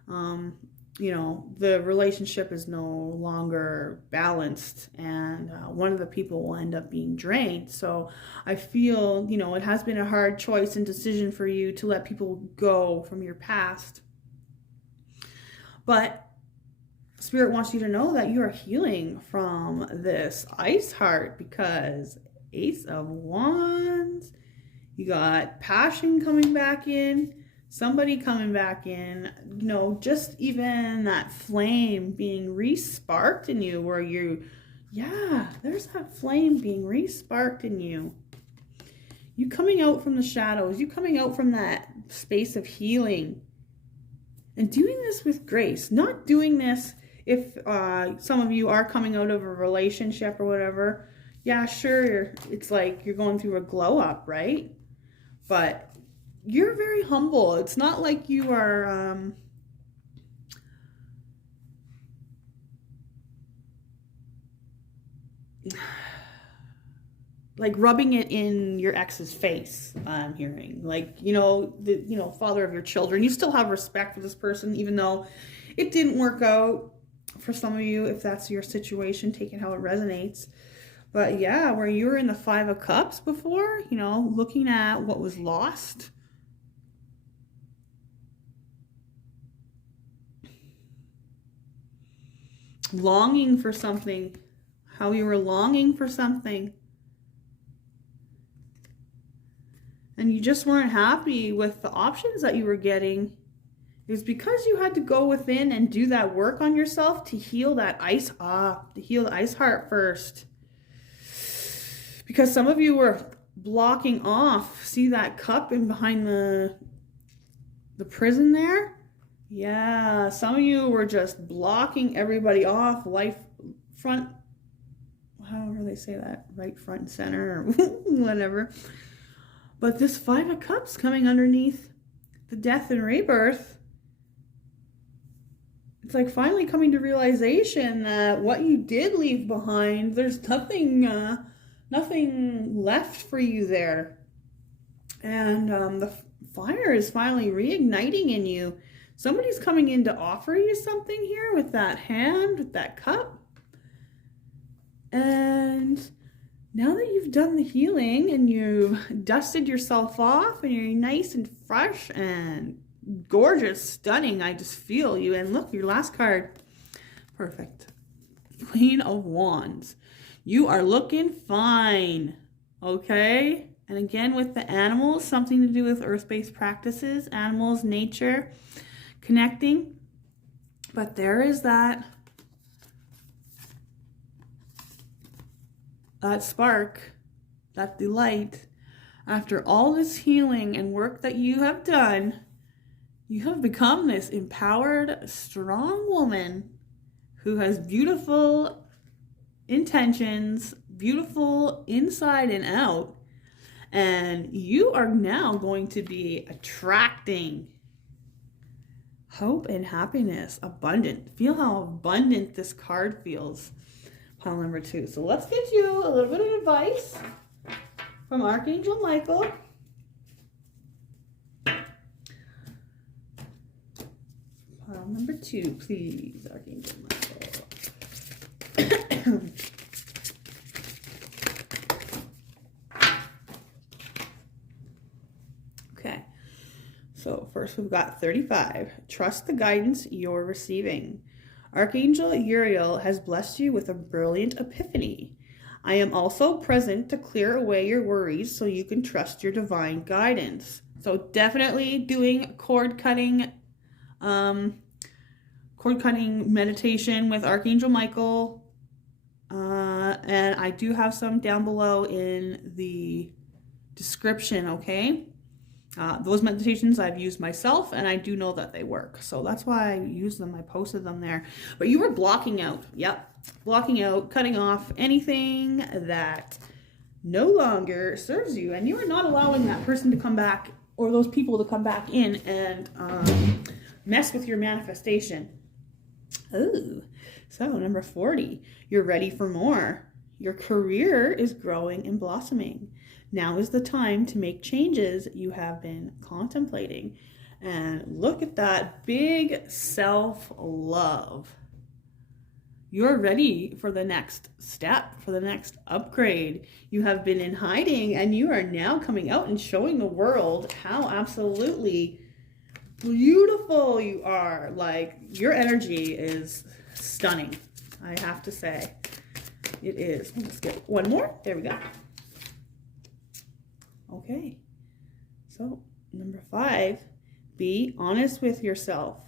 the relationship is no longer balanced, and one of the people will end up being drained. So I feel, it has been a hard choice and decision for you to let people go from your past. But Spirit wants you to know that you are healing from this ice heart, because Ace of Wands, you got passion coming back in, somebody coming back in, you know, just even that flame being re-sparked in you, where yeah, there's that flame being re-sparked in you. You coming out from the shadows, you coming out from that space of healing, and doing this with grace. Not doing this if some of you are coming out of a relationship or whatever. Yeah, sure, it's like you're going through a glow up, right? But you're very humble. It's not like you are like rubbing it in your ex's face. I'm hearing, like, you know, the father of your children. You still have respect for this person, even though it didn't work out for some of you. If that's your situation, take it how it resonates. But yeah, where you were in the Five of Cups before, you know, looking at what was lost. Longing for something. How you were longing for something. And you just weren't happy with the options that you were getting. It was because you had to go within and do that work on yourself to heal that to heal the ice heart first. Because some of you were blocking off. See that cup in behind the prison there? Yeah, some of you were just blocking everybody off. Life front, however they say that, right front and center or whatever. But this Five of Cups coming underneath the death and rebirth, it's like finally coming to realization that what you did leave behind, there's nothing left for you there. And the fire is finally reigniting in you. Somebody's coming in to offer you something here with that hand, with that cup. And now that you've done the healing and you've dusted yourself off and you're nice and fresh and gorgeous, stunning, I just feel you. And look, your last card. Perfect. Queen of Wands. You are looking fine. Okay? And again, with the animals, something to do with earth-based practices, animals, nature, connecting. But there is that spark, that delight. After all this healing and work that you have done, you have become this empowered, strong woman who has beautiful intentions, beautiful inside and out. And you are now going to be attracting hope and happiness, abundant. Feel how abundant this card feels. Pile number 2. So let's get you a little bit of advice from Archangel Michael. Pile number 2, please, Archangel Michael. Okay. So first we've got 35. Trust the guidance you're receiving. Archangel Uriel has blessed you with a brilliant epiphany. I am also present to clear away your worries so you can trust your divine guidance. So definitely doing cord cutting meditation with Archangel Michael. And I do have some down below in the description, okay? Those meditations I've used myself, and I do know that they work. So that's why I use them. I posted them there. But you were blocking out. Yep. Blocking out, cutting off anything that no longer serves you. And you are not allowing that person to come back, or those people to come back in and mess with your manifestation. Oh, so number 40. You're ready for more. Your career is growing and blossoming. Now is the time to make changes you have been contemplating. And look at that big self-love. You're ready for the next step, for the next upgrade. You have been in hiding and you are now coming out and showing the world how absolutely beautiful you are. Like, your energy is stunning, I have to say. It is. Let's get one more. There we go. Okay. So, number 5, be honest with yourself.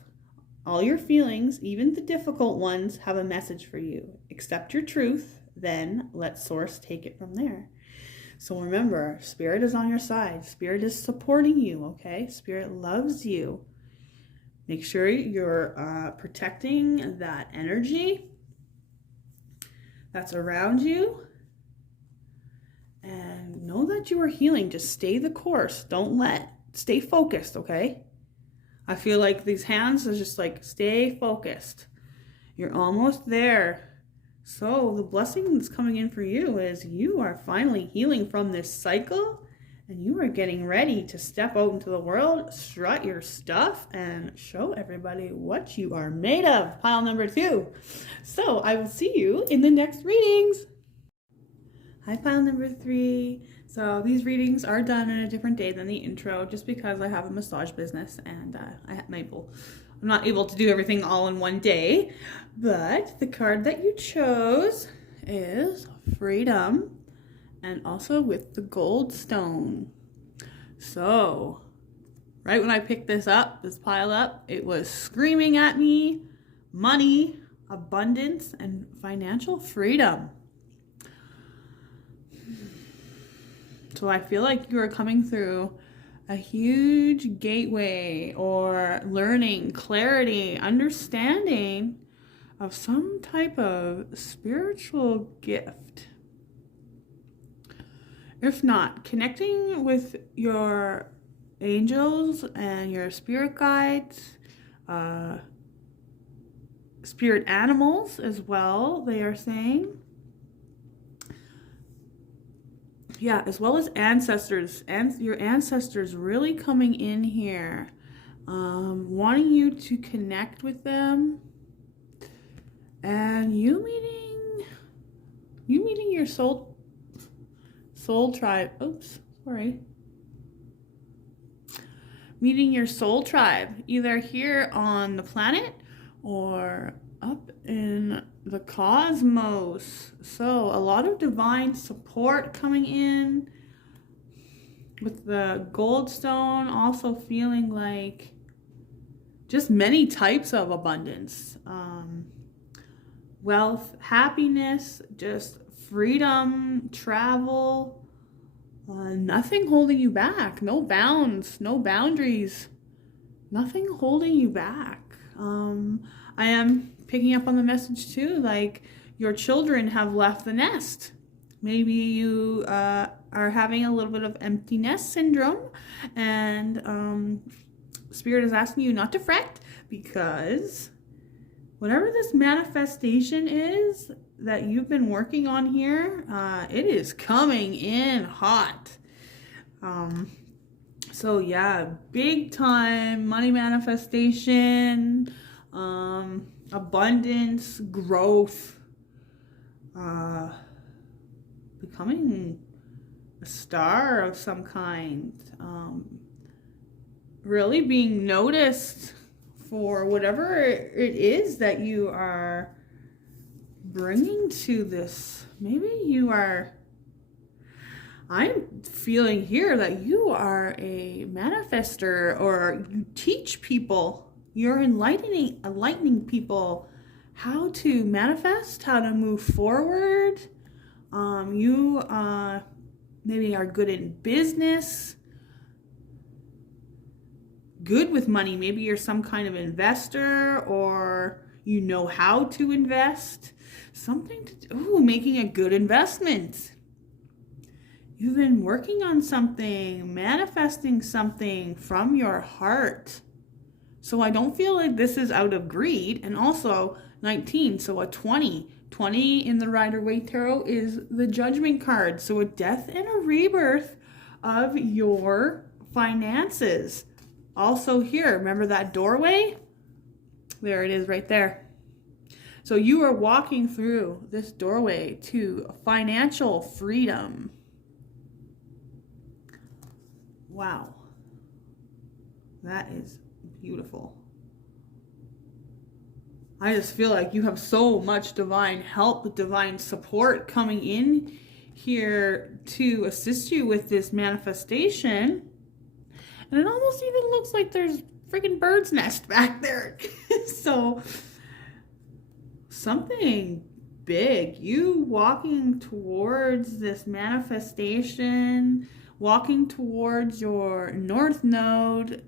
All your feelings, even the difficult ones, have a message for you. Accept your truth, then let Source take it from there. So remember, Spirit is on your side. Spirit is supporting you, okay? Spirit loves you. Make sure you're protecting that energy that's around you. And know that you are healing. Just stay the course. Stay focused, okay? I feel like these hands are just like, stay focused. You're almost there. So the blessing that's coming in for you is you are finally healing from this cycle, and you are getting ready to step out into the world, strut your stuff, and show everybody what you are made of. Pile number 2. So I will see you in the next readings. Hi, pile number 3. So these readings are done on a different day than the intro, just because I have a massage business and I'm not able to do everything all in one day. But the card that you chose is Freedom, and also with the gold stone. So right when I picked this pile up, it was screaming at me, money, abundance, and financial freedom. So I feel like you are coming through a huge gateway, or learning, clarity, understanding of some type of spiritual gift. If not, connecting with your angels and your spirit guides, spirit animals as well, they are saying. Yeah, as well as ancestors, and your ancestors really coming in here, wanting you to connect with them, and you meeting your soul tribe. Oops, sorry. Meeting your soul tribe, either here on the planet or up in the cosmos. So a lot of divine support coming in with the gold stone, also feeling like just many types of abundance, wealth, happiness, just freedom, travel, nothing holding you back, no bounds, no boundaries, nothing holding you back. I am picking up on the message too, like your children have left the nest. Maybe you are having a little bit of empty nest syndrome, and Spirit is asking you not to fret, because whatever this manifestation is that you've been working on here, it is coming in hot. So yeah, big time money manifestation, abundance, growth, becoming a star of some kind, really being noticed for whatever it is that you are bringing to this. Maybe I'm feeling here that you are a manifester, or you teach people. You're enlightening people how to manifest, how to move forward. You maybe are good in business, good with money. Maybe you're some kind of investor, or you know how to invest. Something to do, making a good investment. You've been working on something, manifesting something from your heart. So I don't feel like this is out of greed. And also 19, so a 20. 20 in the Rider-Waite Tarot is the Judgment card. So a death and a rebirth of your finances. Also here, remember that doorway? There it is right there. So you are walking through this doorway to financial freedom. Wow. That is beautiful. I just feel like you have so much divine help, divine support coming in here to assist you with this manifestation. And it almost even looks like there's freaking bird's nest back there. So something big, you walking towards this manifestation, walking towards your north node.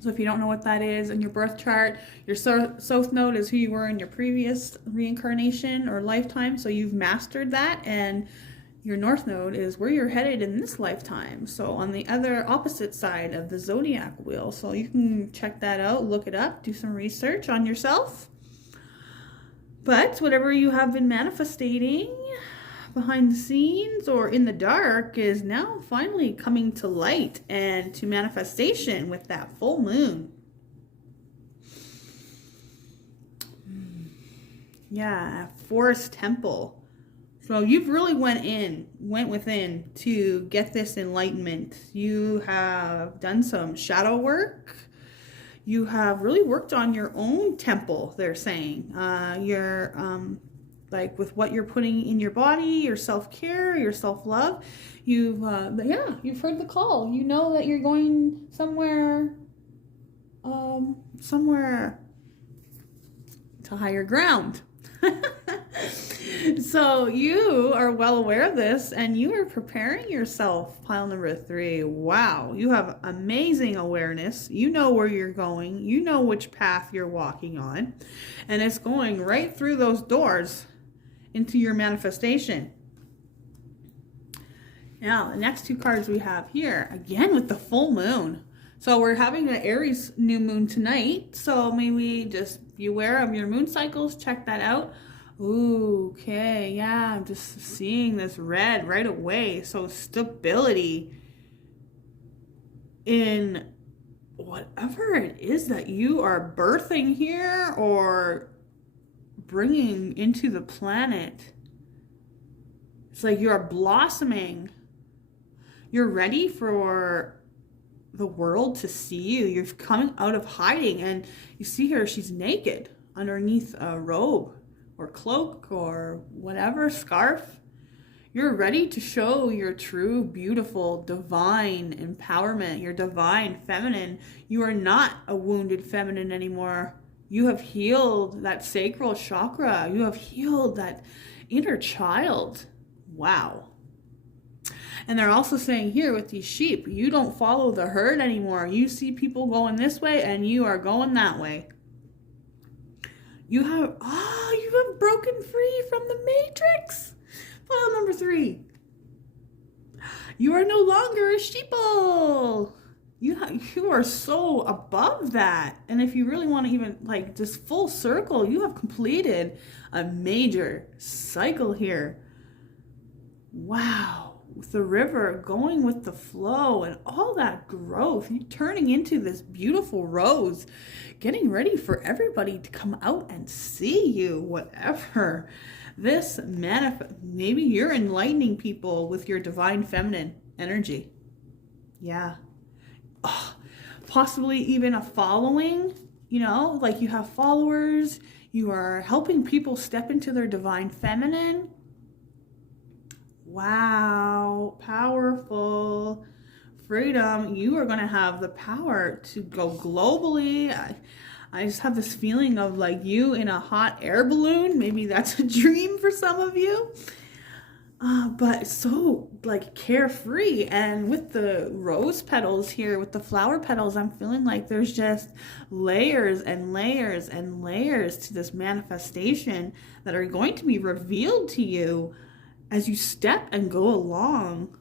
So if you don't know what that is in your birth chart, your south node is who you were in your previous reincarnation or lifetime. So you've mastered that, and your north node is where you're headed in this lifetime. So on the other opposite side of the zodiac wheel. So you can check that out, look it up, do some research on yourself. But whatever you have been manifesting behind the scenes or in the dark is now finally coming to light and to manifestation with that full moon. Yeah, forest temple. So you've really went within to get this enlightenment. You have done some shadow work. You have really worked on your own temple, they're saying. Like with what you're putting in your body, your self-care, your self-love. You've heard the call. You know that you're going somewhere to higher ground. So you are well aware of this, and you are preparing yourself, pile number 3. Wow, you have amazing awareness. You know where you're going. You know which path you're walking on, and it's going right through those doors into your manifestation. Now, the next 2 cards we have here, again with the full moon. So we're having an Aries new moon tonight, so maybe just be aware of your moon cycles, check that out. Ooh, okay, yeah, I'm just seeing this red right away. So stability in whatever it is that you are birthing here or bringing into the planet. It's like you are blossoming. You're ready for the world to see you. You're coming out of hiding, and you see her, she's naked underneath a robe or cloak or whatever, scarf. You're ready to show your true, beautiful, divine empowerment, your divine feminine. You are not a wounded feminine anymore. You have healed that sacral chakra. You have healed that inner child. Wow. And they're also saying here with these sheep, you don't follow the herd anymore. You see people going this way and you are going that way. You have broken free from the matrix. File number 3. You are no longer a sheeple. You are so above that. And if you really want to even like just full circle, you have completed a major cycle here. Wow. With the river going with the flow and all that growth, you're turning into this beautiful rose, getting ready for everybody to come out and see you, whatever. This maybe you're enlightening people with your divine feminine energy. Yeah. Oh, possibly even a following, like you have followers, you are helping people step into their divine feminine. Wow, powerful. Freedom. You are going to have the power to go globally. I just have this feeling of like you in a hot air balloon. Maybe that's a dream for some of you. But so like carefree, and with the rose petals here, with the flower petals, I'm feeling like there's just layers and layers and layers to this manifestation that are going to be revealed to you as you step and go along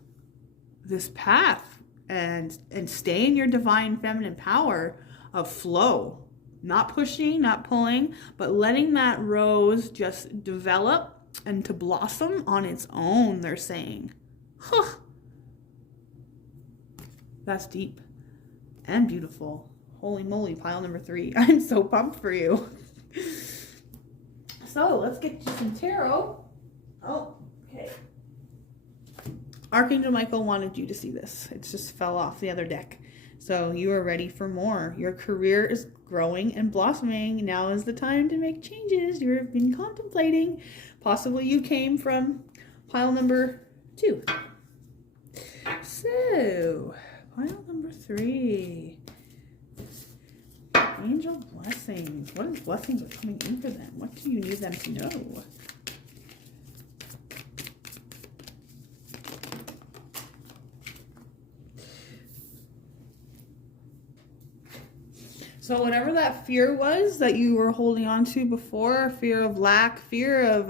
this path and stay in your divine feminine power of flow, not pushing, not pulling, but letting that rose just develop and to blossom on its own, they're saying. Huh. That's deep and beautiful. Holy moly, pile number 3. I'm so pumped for you. So let's get you some tarot. Oh, okay. Archangel Michael wanted you to see this. It just fell off the other deck. So you are ready for more. Your career is growing and blossoming. Now is the time to make changes you've been contemplating. Possibly you came from pile number 2. So, pile number 3. Angel blessings. What is blessings are coming in for them? What do you need them to know? So whatever that fear was that you were holding on to before, fear of lack, fear of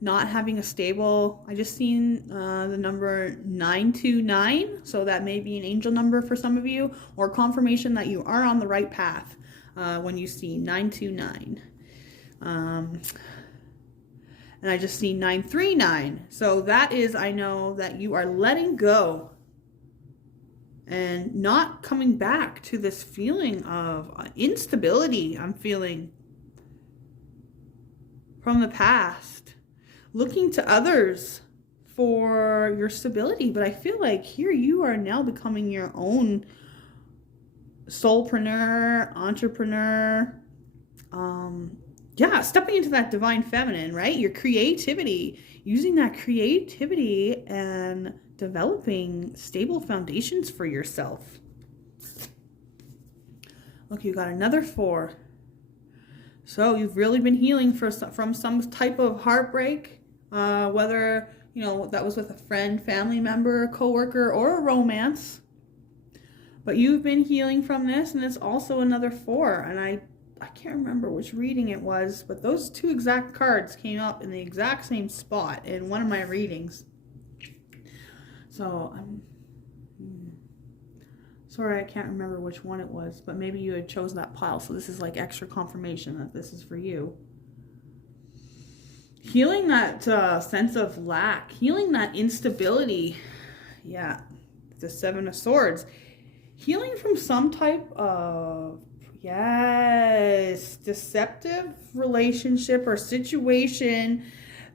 not having a stable, I just seen the number 929, so that may be an angel number for some of you, or confirmation that you are on the right path when you see 929. And I just see 939, so that is, I know that you are letting go and not coming back to this feeling of instability I'm feeling from the past. Looking to others for your stability. But I feel like here you are now becoming your own soulpreneur, entrepreneur. Yeah, stepping into that divine feminine, right? Your creativity. Using that creativity and developing stable foundations for yourself. Look, you got another 4. So you've really been healing from some type of heartbreak, whether, you know, that was with a friend, family member, coworker, or a romance. But you've been healing from this, and it's also another 4. And I can't remember which reading it was, but those 2 exact cards came up in the exact same spot in one of my readings. So I'm sorry, I can't remember which one it was, but maybe you had chosen that pile. So this is like extra confirmation that this is for you. Healing that sense of lack, healing that instability. Yeah, the 7 of Swords. Healing from some type of, yes, deceptive relationship or situation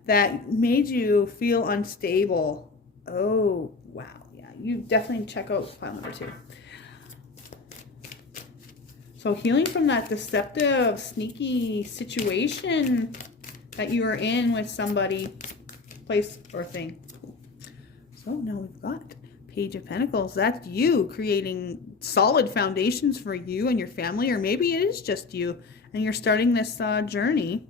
that made you feel unstable. Oh, wow. Yeah, you definitely check out pile number 2. So healing from that deceptive, sneaky situation that you are in with somebody, place, or thing. So now we've got Page of Pentacles. That's you creating solid foundations for you and your family, or maybe it is just you and you're starting this journey.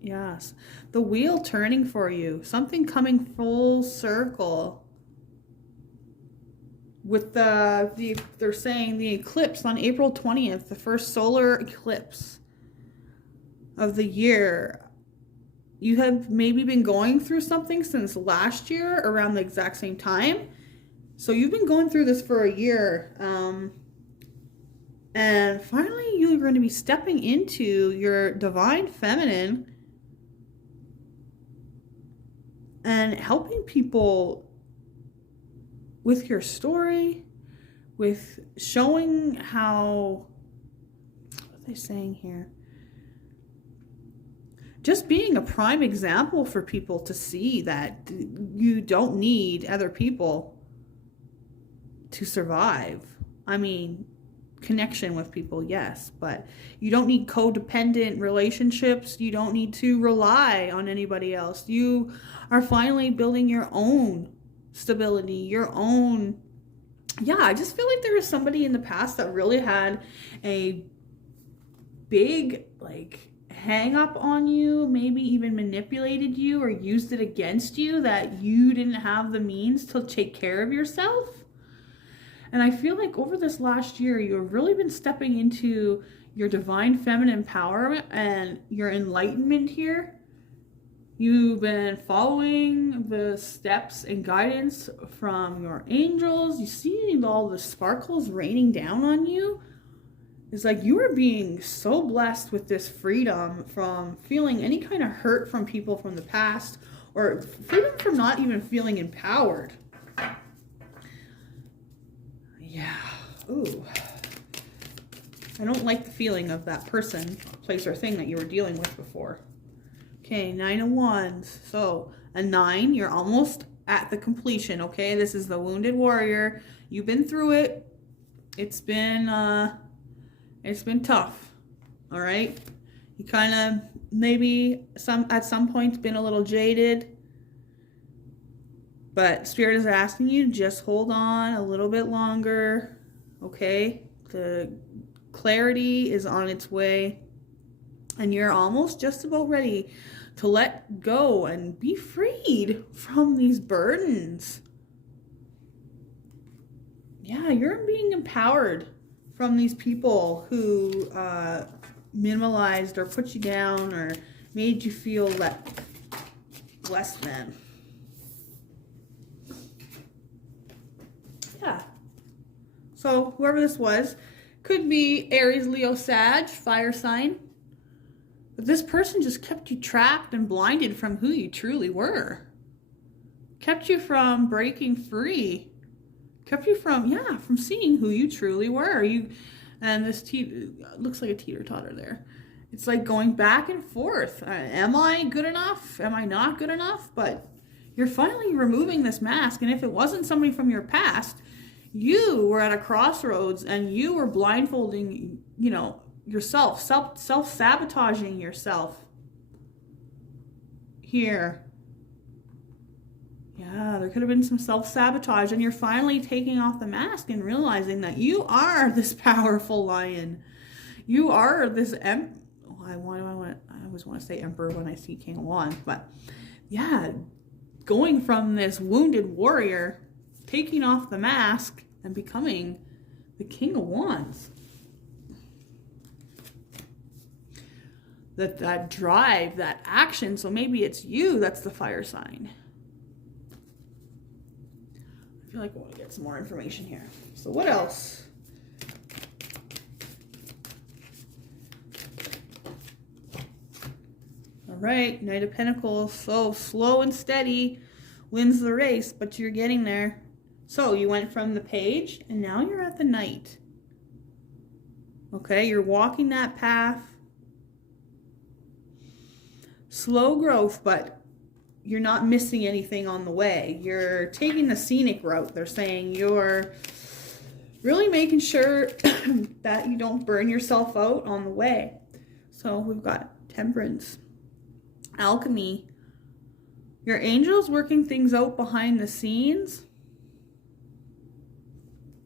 Yes, the wheel turning for you, something coming full circle. With they're saying the eclipse on April 20th, the first solar eclipse of the year. You have maybe been going through something since last year around the exact same time. So you've been going through this for a year. And finally, you're going to be stepping into your divine feminine and helping people with your story, with showing how, what are they saying here? Just being a prime example for people to see that you don't need other people to survive. I mean, connection with people, yes, but you don't need codependent relationships. You don't need to rely on anybody else. You are finally building your own stability, your own. Yeah, I just feel like there was somebody in the past that really had a big, like, hang up on you, maybe even manipulated you or used it against you, that you didn't have the means to take care of yourself. And I feel like over this last year, you've really been stepping into your divine feminine empowerment and your enlightenment here. You've been following the steps and guidance from your angels. You see all the sparkles raining down on you. It's like you are being so blessed with this freedom from feeling any kind of hurt from people from the past, or freedom from not even feeling empowered. Yeah. Ooh. I don't like the feeling of that person, place, or thing that you were dealing with before. Okay, 9 of Wands. So, a 9, you're almost at the completion, okay? This is the wounded warrior. You've been through it. It's been tough, all right? You kind of maybe at some point been a little jaded, but Spirit is asking you just hold on a little bit longer, okay? The clarity is on its way, and you're almost just about ready to let go and be freed from these burdens. Yeah, you're being empowered from these people who minimalized or put you down or made you feel less than. Yeah. So whoever this was, could be Aries, Leo, Sag, fire sign. But this person just kept you trapped and blinded from who you truly were. Kept you from breaking free. Kept you from seeing who you truly were. And this looks like a teeter-totter there. It's like going back and forth. Am I good enough? Am I not good enough? But you're finally removing this mask. And if it wasn't somebody from your past, you were at a crossroads and you were blindfolding, yourself, self-sabotaging yourself here. Yeah, there could have been some self-sabotage, and you're finally taking off the mask and realizing that you are this powerful lion. You are this I always want to say emperor when I see King of Wands, but yeah, going from this wounded warrior, taking off the mask and becoming the King of Wands. That drive, that action. So maybe it's you that's the fire sign. I feel like I want to get some more information here. So what else? All right, Knight of Pentacles. So slow and steady wins the race, but you're getting there. So you went from the Page and now you're at the Knight. Okay, you're walking that path. Slow growth, but you're not missing anything on the way. You're taking the scenic route. They're saying you're really making sure that you don't burn yourself out on the way. So we've got Temperance, Alchemy. Your angel's working things out behind the scenes.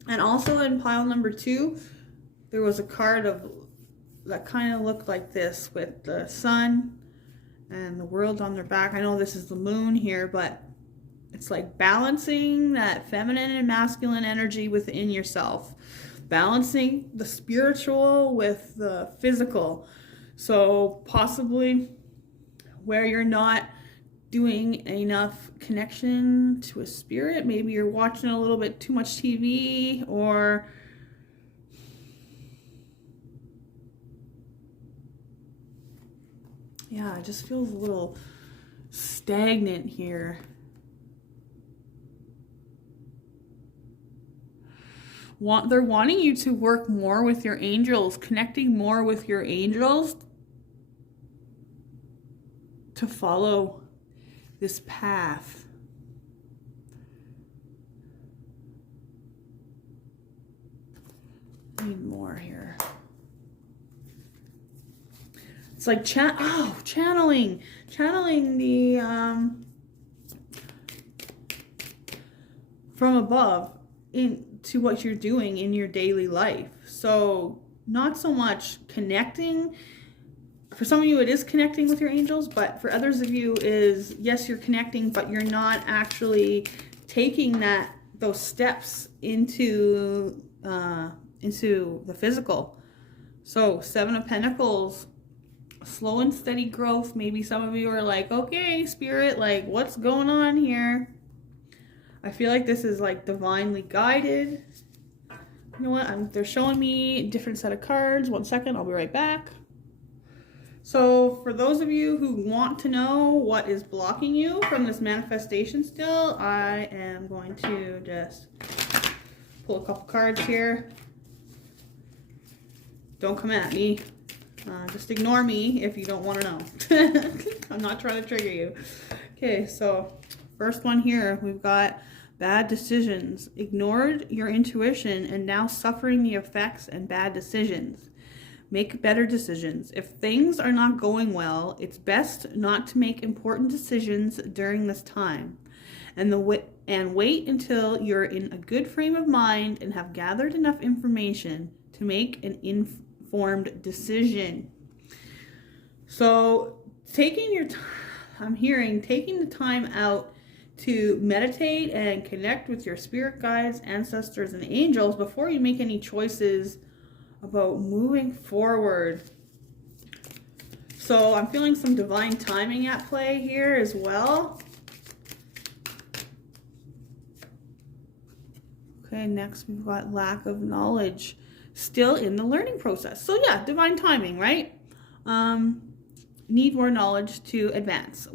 And also in pile number 2, there was a card that kind of looked like this with the sun and the world on their back. I know this is the moon here, but it's like balancing that feminine and masculine energy within yourself. Balancing the spiritual with the physical. So possibly where you're not doing enough connection to a spirit. Maybe you're watching a little bit too much TV, or yeah, it just feels a little stagnant here. They're wanting you to work more with your angels, connecting more with your angels to follow this path. Need more here. It's like channeling the from above into what you're doing in your daily life. So not so much connecting. For some of you, it is connecting with your angels, but for others of you is, yes, you're connecting, but you're not actually taking those steps into the physical. So 7 of Pentacles, slow and steady growth. Maybe some of you are like, okay, Spirit, like what's going on here? I feel like this is like divinely guided. You know what? They're showing me a different set of cards. 1 second, I'll be right back. So for those of you who want to know what is blocking you from this manifestation still, I am going to just pull a couple cards here. Don't come at me. Just ignore me if you don't want to know. I'm not trying to trigger you. Okay, so First one here, we've got bad decisions. Ignored your intuition and now suffering the effects and bad decisions. Make better decisions. If things are not going well, it's best not to make important decisions during this time. And wait until you're in a good frame of mind and have gathered enough information to make an informed decision. So taking the time out to meditate and connect with your spirit guides, ancestors, and angels before you make any choices about moving forward. So I'm feeling some divine timing at play here as well. Okay, next we've got lack of knowledge. Still in the learning process. So yeah, divine timing, right? Need more knowledge to advance.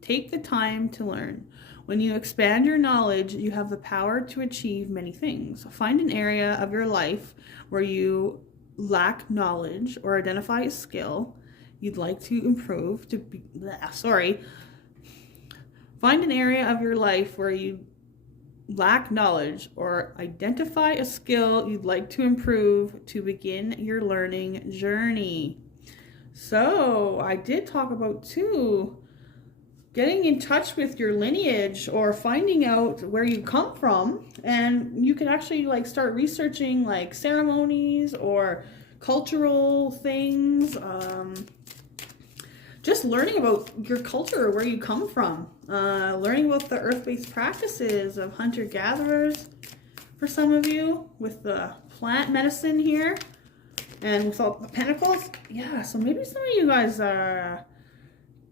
Take the time to learn. When you expand your knowledge, you have the power to achieve many things. Find an area of your life where you lack knowledge or identify a skill you'd like to improve Find an area of your life where you lack knowledge or identify a skill you'd like to improve to begin your learning journey. So I did talk about too, getting in touch with your lineage or finding out where you come from, and you can actually like start researching like ceremonies or cultural things, just learning about your culture, where you come from, learning about the earth-based practices of hunter-gatherers for some of you with the plant medicine here and with all the pentacles. Yeah, so maybe some of you guys are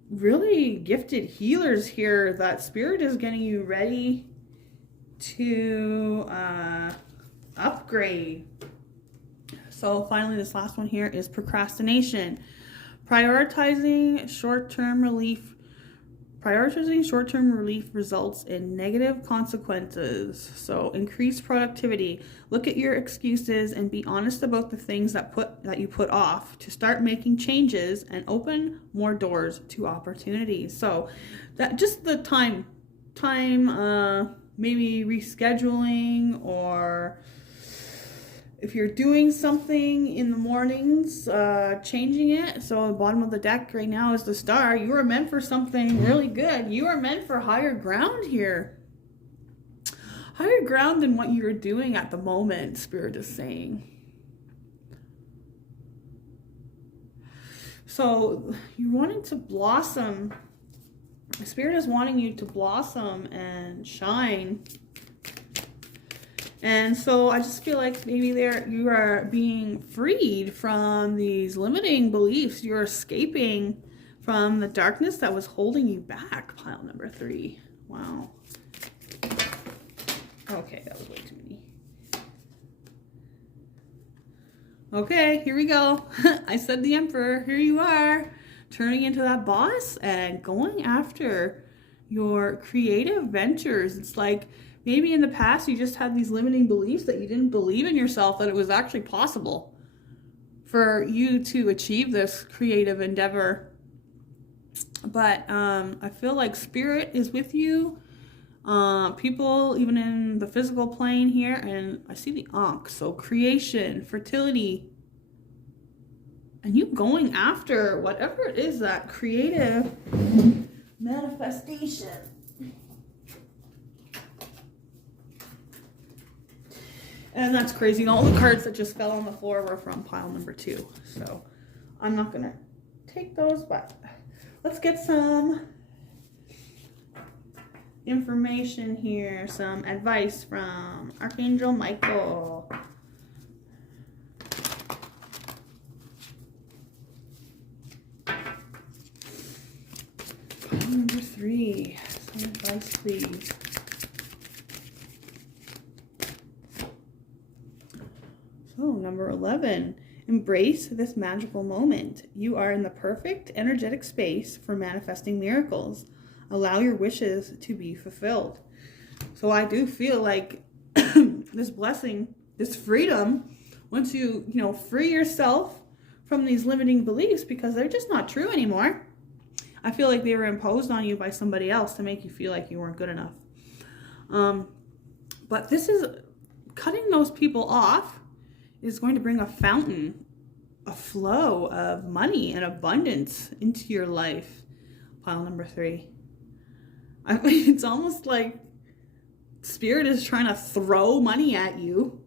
really gifted healers here, that spirit is getting you ready to upgrade. So finally, this last one here is procrastination. Prioritizing short-term relief results in negative consequences. So increase productivity. Look at your excuses and be honest about the things that you put off to start making changes and open more doors to opportunities. So that just the time maybe rescheduling, or if you're doing something in the mornings, changing it. So the bottom of the deck right now is the star. You are meant for something really good. You are meant for higher ground here. Higher ground than what you're doing at the moment, Spirit is saying. So you're wanting to blossom. Spirit is wanting you to blossom and shine. And so I just feel like maybe you are being freed from these limiting beliefs. You're escaping from the darkness that was holding you back. Pile number 3. Wow. Okay, that was way too many. Okay, here we go. I said the Emperor. Here you are, turning into that boss and going after your creative ventures. It's like maybe in the past you just had these limiting beliefs that you didn't believe in yourself, that it was actually possible for you to achieve this creative endeavor. But I feel like Spirit is with you. People even in the physical plane here, and I see the Ankh, so creation, fertility, and you going after whatever it is, that creative manifestation. And that's crazy. All the cards that just fell on the floor were from pile number 2. So I'm not going to take those, but let's get some information here. Some advice from Archangel Michael. Pile number 3. Some advice, please. So, number 11, embrace this magical moment. You are in the perfect energetic space for manifesting miracles. Allow your wishes to be fulfilled. So I do feel like this blessing, this freedom, once you free yourself from these limiting beliefs, because they're just not true anymore. I feel like they were imposed on you by somebody else to make you feel like you weren't good enough. But this is, cutting those people off is going to bring a fountain, a flow of money and abundance into your life. Pile number 3. I mean, it's almost like Spirit is trying to throw money at you.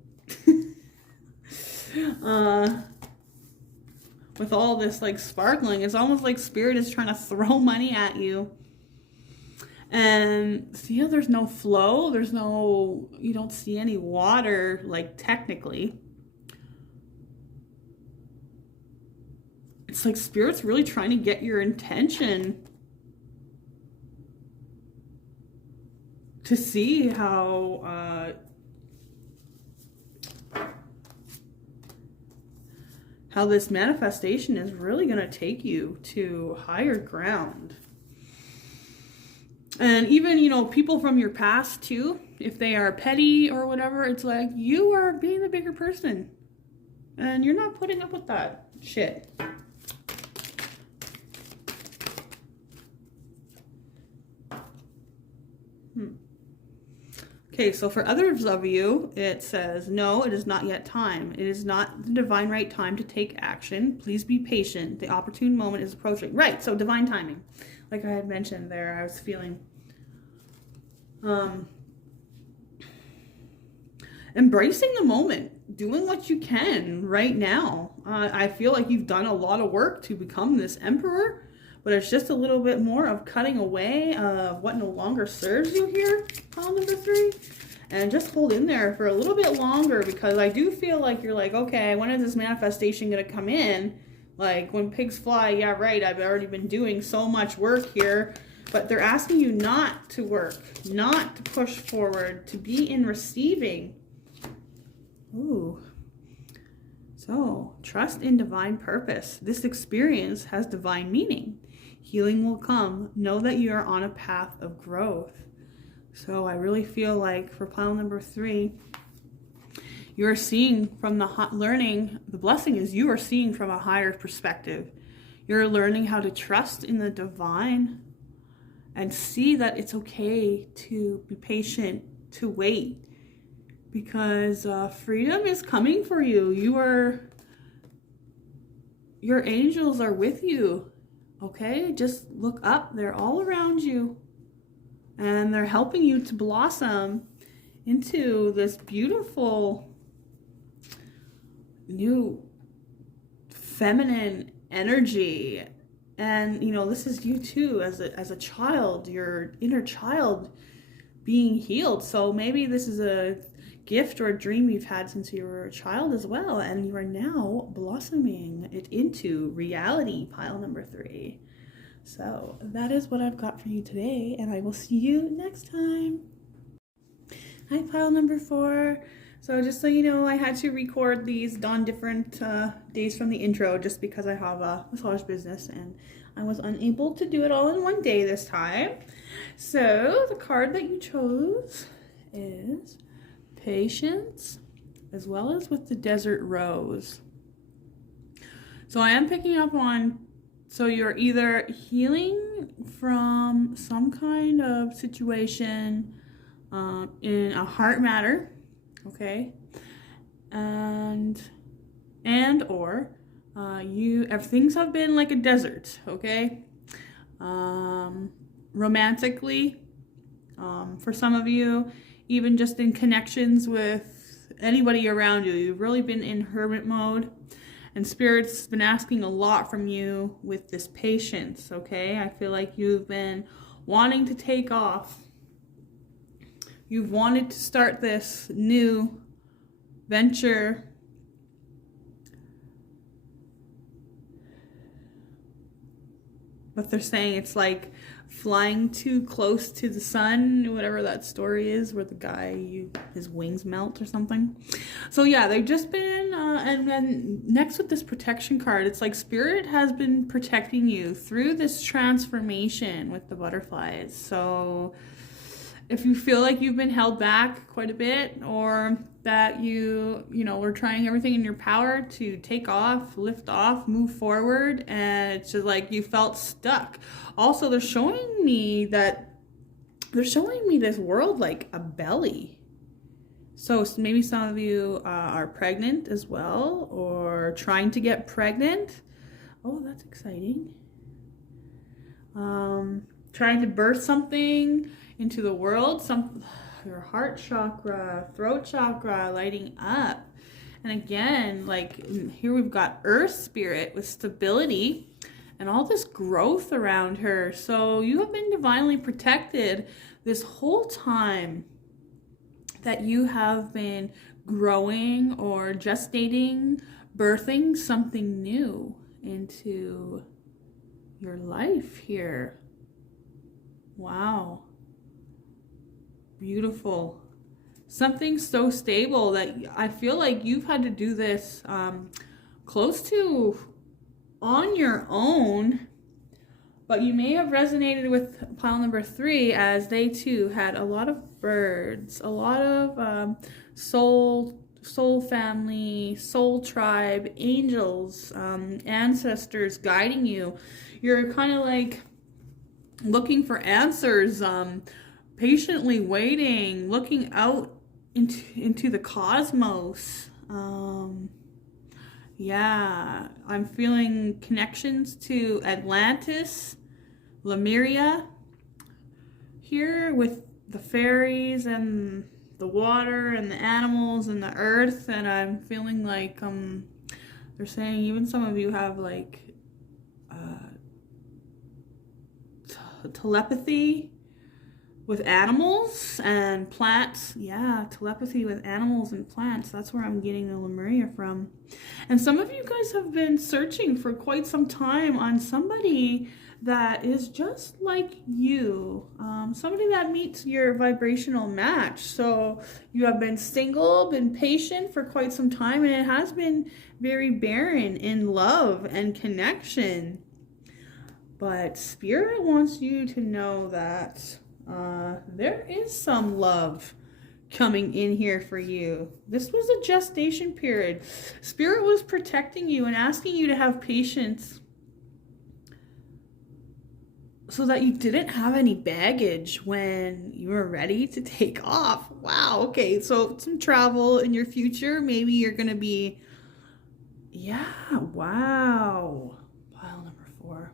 With all this like sparkling, it's almost like Spirit is trying to throw money at you. And see how there's no flow? You don't see any water, like technically. It's like Spirit's really trying to get your intention to see how this manifestation is really going to take you to higher ground. And even, you know, people from your past too, if they are petty or whatever, it's like you are being the bigger person and you're not putting up with that shit. Okay, so for others of you, it says, no, it is not yet time. It is not the divine right time to take action. Please be patient. The opportune moment is approaching. Right, so divine timing. Like I had mentioned there, I was feeling embracing the moment, doing what you can right now. I feel like you've done a lot of work to become this emperor, but it's just a little bit more of cutting away of what no longer serves you here, pile number 3. And just hold in there for a little bit longer, because I do feel like you're like, okay, when is this manifestation going to come in? Like when pigs fly, yeah, right, I've already been doing so much work here. But they're asking you not to work, not to push forward, to be in receiving. Ooh. So, trust in divine purpose. This experience has divine meaning. Healing will come. Know that you are on a path of growth. So I really feel like for pile number 3, you're seeing from the learning, the blessing is you are seeing from a higher perspective. You're learning how to trust in the divine and see that it's okay to be patient, to wait, because freedom is coming for you. Your angels are with you. Okay, just look up. They're all around you. And they're helping you to blossom into this beautiful new feminine energy. And, you know, this is you too as a child, your inner child being healed. So maybe this is a gift or a dream you've had since you were a child as well, and you are now blossoming it into reality, pile number 3. So that is what I've got for you today, and I will see you next time. Hi, pile number 4. So just so you know, I had to record these on different days from the intro just because I have a massage business and I was unable to do it all in one day this time. So the card that you chose is Patience, as well as with the Desert Rose. So I am picking up on, so you're either healing from some kind of situation in a heart matter, okay, and or things have been like a desert, okay, romantically, for some of you, even just in connections with anybody around you. You've really been in hermit mode, and Spirit's been asking a lot from you with this patience, okay? I feel like you've been wanting to take off. You've wanted to start this new venture. But they're saying it's like flying too close to the sun, whatever that story is, where the guy, his wings melt or something. So yeah, they've just been, and then next with this protection card, it's like Spirit has been protecting you through this transformation with the butterflies. So if you feel like you've been held back quite a bit, or that you were trying everything in your power to take off, lift off, move forward, and it's just like you felt stuck. Also, they're showing me this world like a belly. So maybe some of you are pregnant as well, or trying to get pregnant. Oh, that's exciting. Trying to birth something into the world, your heart chakra, throat chakra lighting up. And again, like here we've got earth spirit with stability and all this growth around her. So you have been divinely protected this whole time that you have been growing or gestating, birthing something new into your life here. Wow. Beautiful. Something so stable that I feel like you've had to do this close to on your own, but you may have resonated with pile number 3, as they too had a lot of birds, a lot of soul family, soul tribe, angels, ancestors guiding you. You're kind of like looking for answers, patiently waiting, looking out into the cosmos. Yeah, I'm feeling connections to Atlantis, Lemuria here with the fairies and the water and the animals and the earth. And I'm feeling like they're saying even some of you have like telepathy with animals and plants. Yeah, telepathy with animals and plants. That's where I'm getting the Lemuria from. And some of you guys have been searching for quite some time on somebody that is just like you. Somebody that meets your vibrational match. So you have been single, been patient for quite some time, and it has been very barren in love and connection. But Spirit wants you to know that there is some love coming in here for you. This was a gestation period. Spirit was protecting you and asking you to have patience so that you didn't have any baggage when you were ready to take off. Wow, okay, so some travel in your future. Maybe you're going to be, yeah, wow. Pile number 4.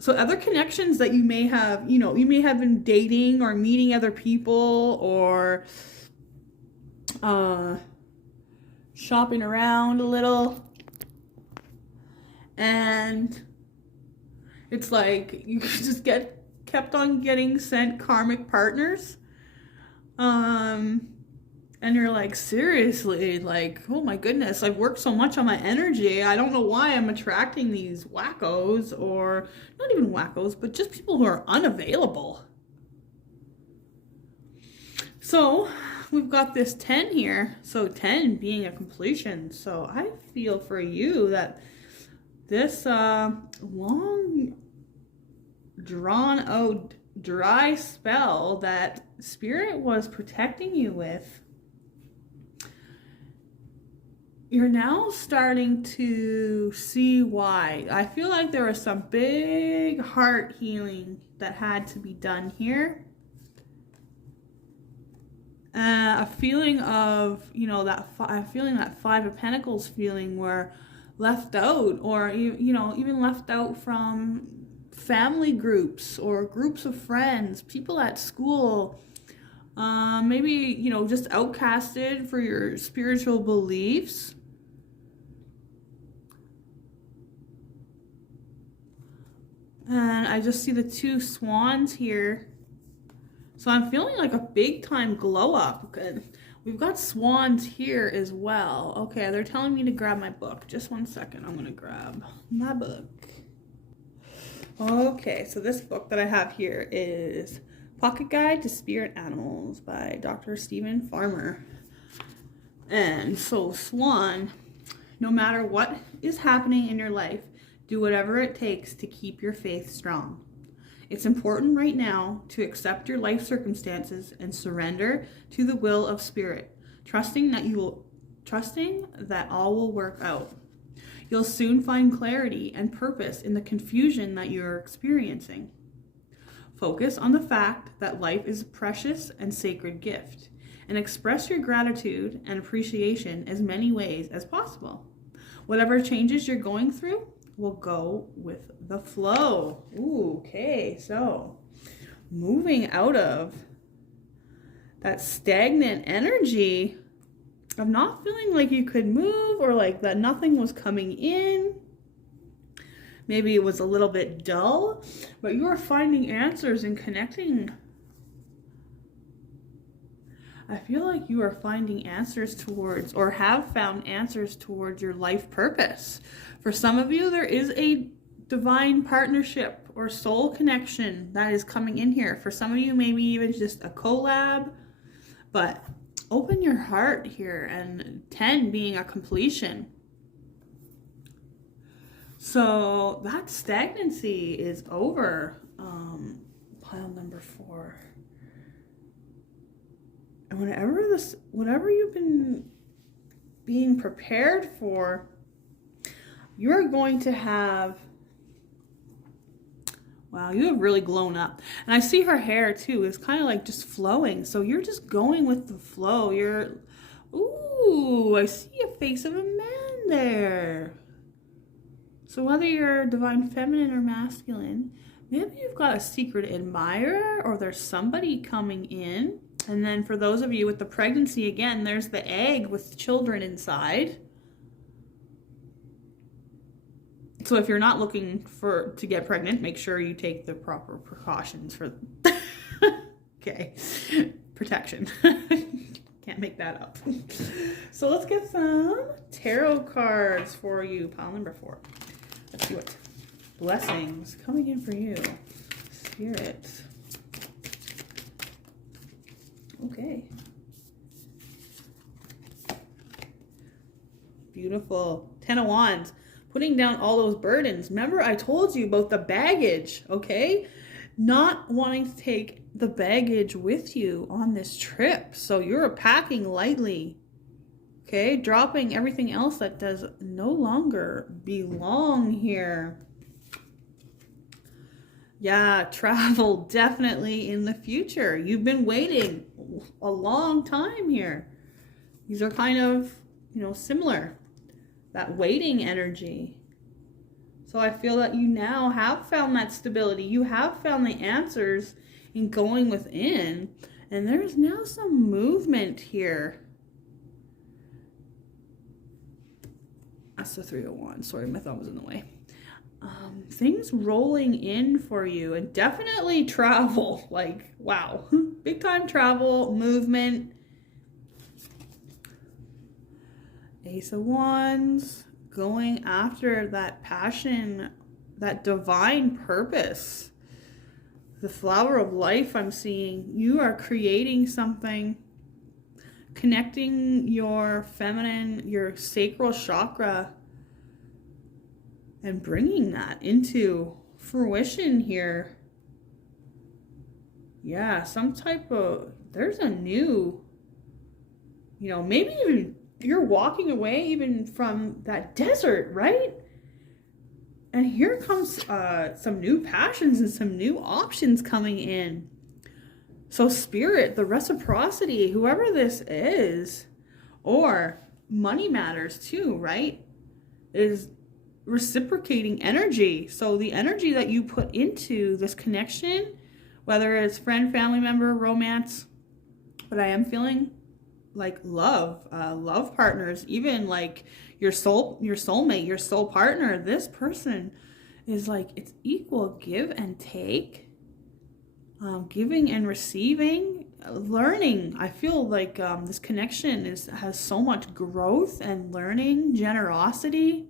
So other connections that you may have, you may have been dating or meeting other people, or shopping around a little. And it's like you just kept on getting sent karmic partners. And you're like, seriously, like, oh my goodness, I've worked so much on my energy. I don't know why I'm attracting these wackos, or not even wackos, but just people who are unavailable. So we've got this 10 here. So 10 being a completion. So I feel for you that this long drawn out dry spell that Spirit was protecting you with, you're now starting to see why. I feel like there was some big heart healing that had to be done here. A feeling of, that 5 of Pentacles feeling where left out, or, even left out from family groups or groups of friends, people at school, maybe, just outcasted for your spiritual beliefs. And I just see the 2 swans here. So I'm feeling like a big time glow up. Good. We've got swans here as well. Okay, they're telling me to grab my book. Just one second. I'm going to grab my book. Okay, so this book that I have here is Pocket Guide to Spirit Animals by Dr. Stephen Farmer. And so, Swan, no matter what is happening in your life, do whatever it takes to keep your faith strong. It's important right now to accept your life circumstances and surrender to the will of Spirit, trusting that all will work out. You'll soon find clarity and purpose in the confusion that you're experiencing. Focus on the fact that life is a precious and sacred gift, and express your gratitude and appreciation as many ways as possible. Whatever changes you're going through will go with the flow. Ooh, okay, so moving out of that stagnant energy of not feeling like you could move, or like that nothing was coming in. Maybe it was a little bit dull, but you are finding answers and connecting. I feel like you are finding answers towards, or have found answers towards, your life purpose. For some of you, there is a divine partnership or soul connection that is coming in here. For some of you, maybe even just a collab, but open your heart here, and 10 being a completion. So that stagnancy is over. Pile number 4. And whatever you've been being prepared for, you're going to have, wow, you have really glown up. And I see her hair too. It's kind of like just flowing. So you're just going with the flow. Ooh, I see a face of a man there. So whether you're divine feminine or masculine, maybe you've got a secret admirer, or there's somebody coming in. And then for those of you with the pregnancy, again, there's the egg with children inside. So if you're not looking to get pregnant, make sure you take the proper precautions for okay, protection. Can't make that up. So let's get some tarot cards for you. Pile number 4. Let's see what blessings coming in for you, Spirit. Okay. Beautiful. 10 of Wands. Putting down all those burdens. Remember, I told you about the baggage, okay? Not wanting to take the baggage with you on this trip. So you're packing lightly, okay? Dropping everything else that does no longer belong here. Yeah, travel definitely in the future. You've been waiting a long time here. These are kind of, similar. That waiting energy. So I feel that you now have found that stability. You have found the answers in going within. And there's now some movement here. That's the 3 of Wands. Sorry, my thumb was in the way. Things rolling in for you, and definitely travel. Like, wow. Big time travel, movement. Ace of Wands, going after that passion, that divine purpose. The flower of life I'm seeing. You are creating something, connecting your feminine, your sacral chakra, and bringing that into fruition here. Yeah, some type of, there's a new, maybe even you're walking away even from that desert, right? And here comes some new passions and some new options coming in. So Spirit, the reciprocity, whoever this is, or money matters too, right? Is reciprocating energy. So the energy that you put into this connection, whether it's friend, family member, romance, but I am feeling like love partners, even like your soulmate, your soul partner. This person is like, it's equal give and take, giving and receiving, learning. I feel like this connection has so much growth and learning, generosity,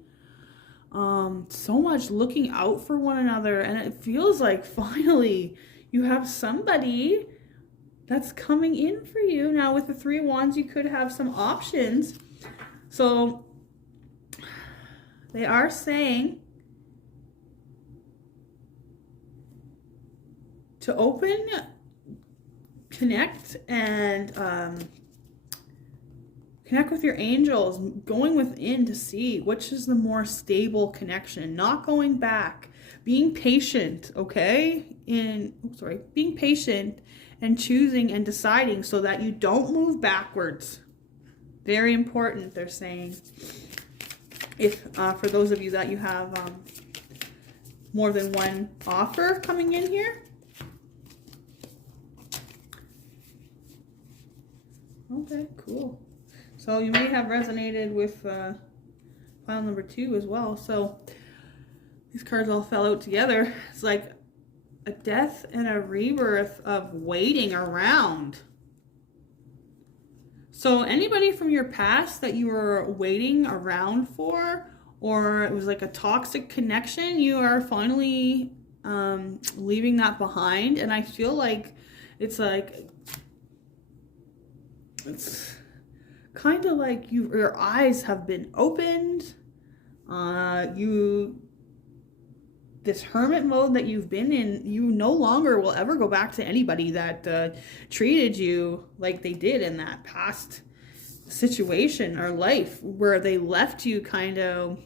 so much looking out for one another. And it feels like finally you have somebody that's coming in for you. Now with the 3 of Wands, you could have some options. So they are saying to open, connect, and connect with your angels, going within to see which is the more stable connection, not going back, being patient, okay? Being patient and choosing and deciding so that you don't move backwards. Very important, they're saying. If for those of you that you have more than one offer coming in here. Okay, cool. So you may have resonated with file number 2 as well. So these cards all fell out together. It's like a death and a rebirth of waiting around. So anybody from your past that you were waiting around for, or it was like a toxic connection, you are finally leaving that behind. And I feel like it's kind of like your eyes have been opened. This hermit mode that you've been in, you no longer will ever go back to anybody that treated you like they did in that past situation or life, where they left you kind of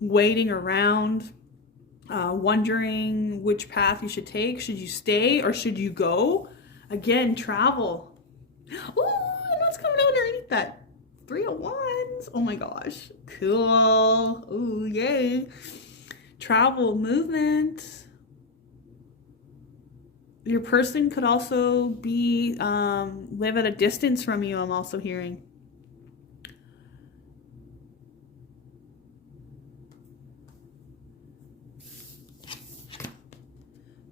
waiting around, wondering which path you should take. Should you stay or should you go? Again, travel. Ooh, and what's coming out underneath that? 3 of Wands. Oh my gosh. Cool. Ooh, yay. Travel, movement. Your person could also be live at a distance from you, I'm also hearing.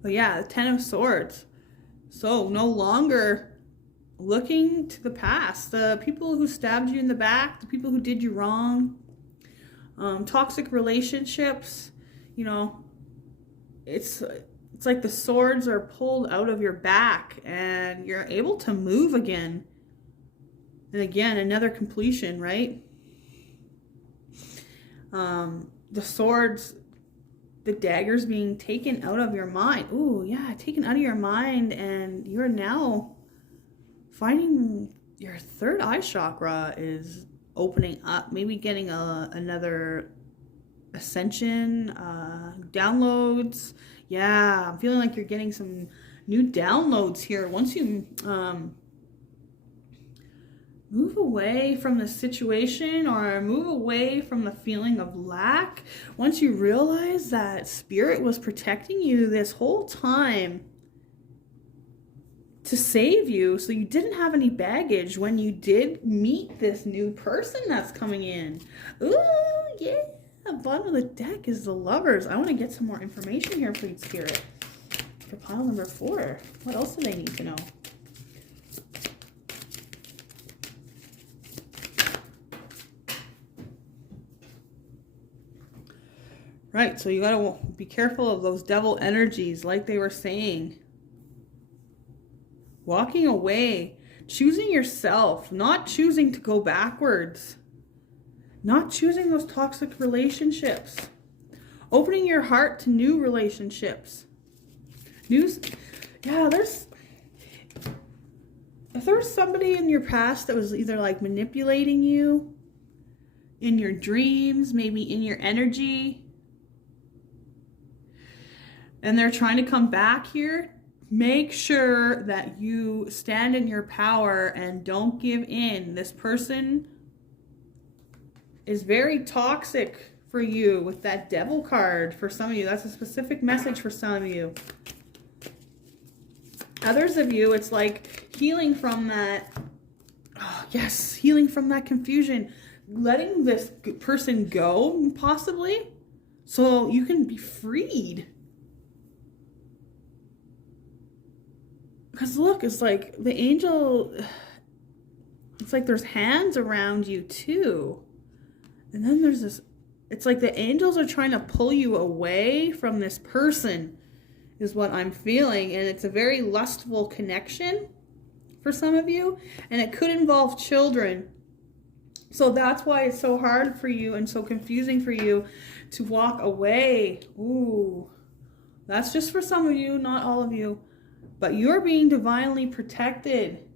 But yeah, the 10 of Swords. So no longer looking to the past. The people who stabbed you in the back, the people who did you wrong, toxic relationships. You know, it's like the swords are pulled out of your back and you're able to move again. And again, another completion, right? The swords, the daggers being taken out of your mind. Ooh, yeah, taken out of your mind, and you're now finding your third eye chakra is opening up. Maybe getting another ascension, downloads. Yeah, I'm feeling like you're getting some new downloads here. Once you move away from the situation or move away from the feeling of lack, once you realize that Spirit was protecting you this whole time to save you, so you didn't have any baggage when you did meet this new person that's coming in. Ooh, yeah. The bottom of the deck is the Lovers. I want to get some more information here, please, Spirit. For pile number 4. What else do they need to know? Right, so you got to be careful of those devil energies, like they were saying. Walking away, choosing yourself, not choosing to go backwards. Not choosing those toxic relationships. Opening your heart to new relationships. If there was somebody in your past that was either like manipulating you in your dreams, maybe in your energy, and they're trying to come back here, make sure that you stand in your power and don't give in. This person is very toxic for you with that Devil card. For some of you, that's a specific message for some of you. Others of you, it's like healing from that. Oh, yes, healing from that confusion. Letting this person go, possibly, so you can be freed. Because look, it's like the angel, it's like there's hands around you too. And then there's this, it's like the angels are trying to pull you away from this person, is what I'm feeling. And it's a very lustful connection for some of you. And it could involve children. So that's why it's so hard for you and so confusing for you to walk away. Ooh, that's just for some of you, not all of you. But you're being divinely protected.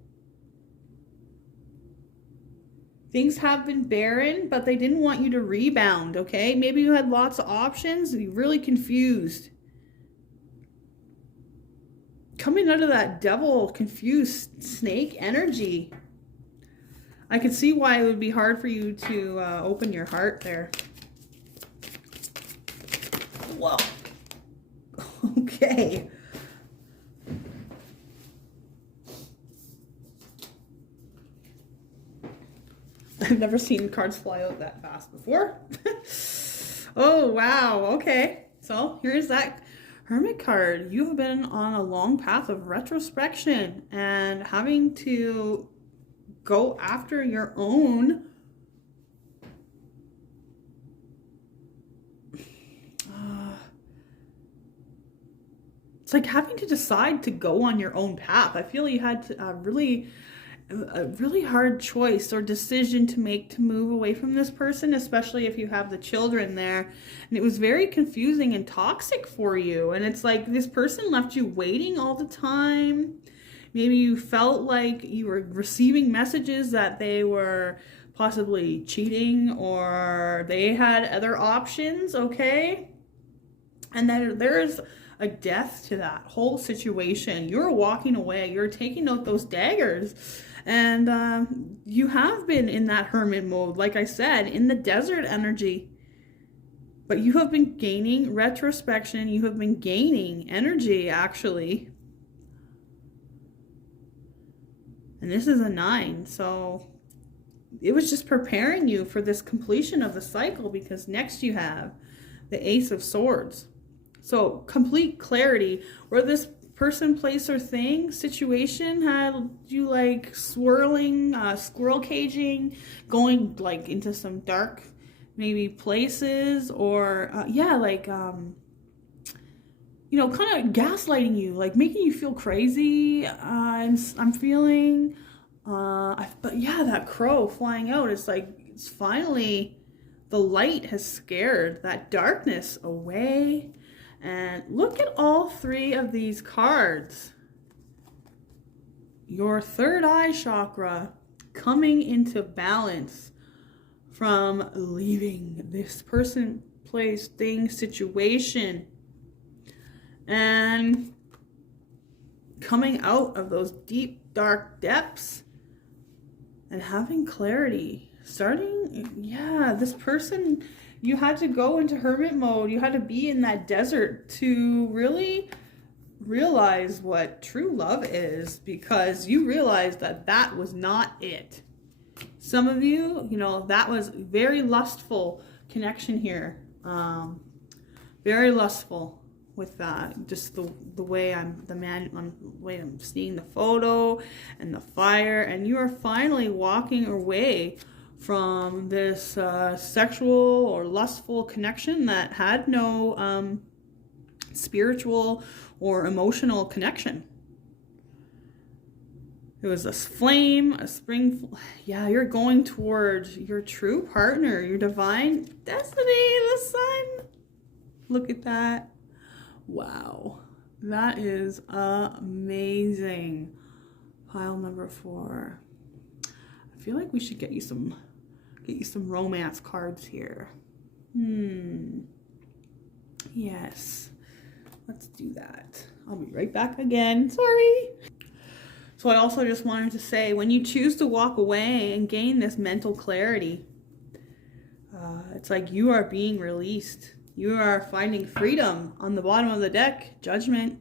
Things have been barren, but they didn't want you to rebound, okay? Maybe you had lots of options and you're really confused. Coming out of that devil, confused snake energy. I can see why it would be hard for you to open your heart there. Whoa. Okay. I've never seen cards fly out that fast before. Oh, wow. Okay. So here's that Hermit card. You have been on a long path of retrospection and having to go after your own it's like having to decide to go on your own path. I feel you had to, a really hard choice or decision to make to move away from this person, especially if you have the children there. And it was very confusing and toxic for you. And it's like this person left you waiting all the time. Maybe you felt like you were receiving messages that they were possibly cheating or they had other options, okay? And then there's a death to that whole situation. You're walking away. You're taking out those daggers. And you have been in that hermit mode, like I said, in the desert energy. But you have been gaining retrospection. You have been gaining energy, actually. And this is a 9. So it was just preparing you for this completion of the cycle, because next you have the Ace of Swords. So complete clarity where this person, place, or thing, situation had you like swirling, squirrel caging, going like into some dark maybe places, or yeah, like you know, kind of gaslighting you, like making you feel crazy. I'm feeling but yeah, that crow flying out, it's like it's finally the light has scared that darkness away. And look at all 3 of these cards. Your third eye chakra coming into balance from leaving this person, place, thing, situation. And coming out of those deep, dark depths and having clarity. Starting, yeah, this person, you had to go into hermit mode. You had to be in that desert to really realize what true love is, because you realized that that was not it. Some of you, you know, that was very lustful connection here. Very lustful with that. Just the way the way I'm seeing the photo and the fire, and you are finally walking away from this sexual or lustful connection that had no spiritual or emotional connection. It was a flame, a spring. Yeah, you're going towards your true partner, your divine destiny, the sun. Look at that. Wow. That is amazing. Pile number 4. I feel like we should get you some romance cards here. Yes. Let's do that. I'll be right back again. Sorry. So I also just wanted to say, when you choose to walk away and gain this mental clarity, it's like you are being released. You are finding freedom. On the bottom of the deck, Judgment.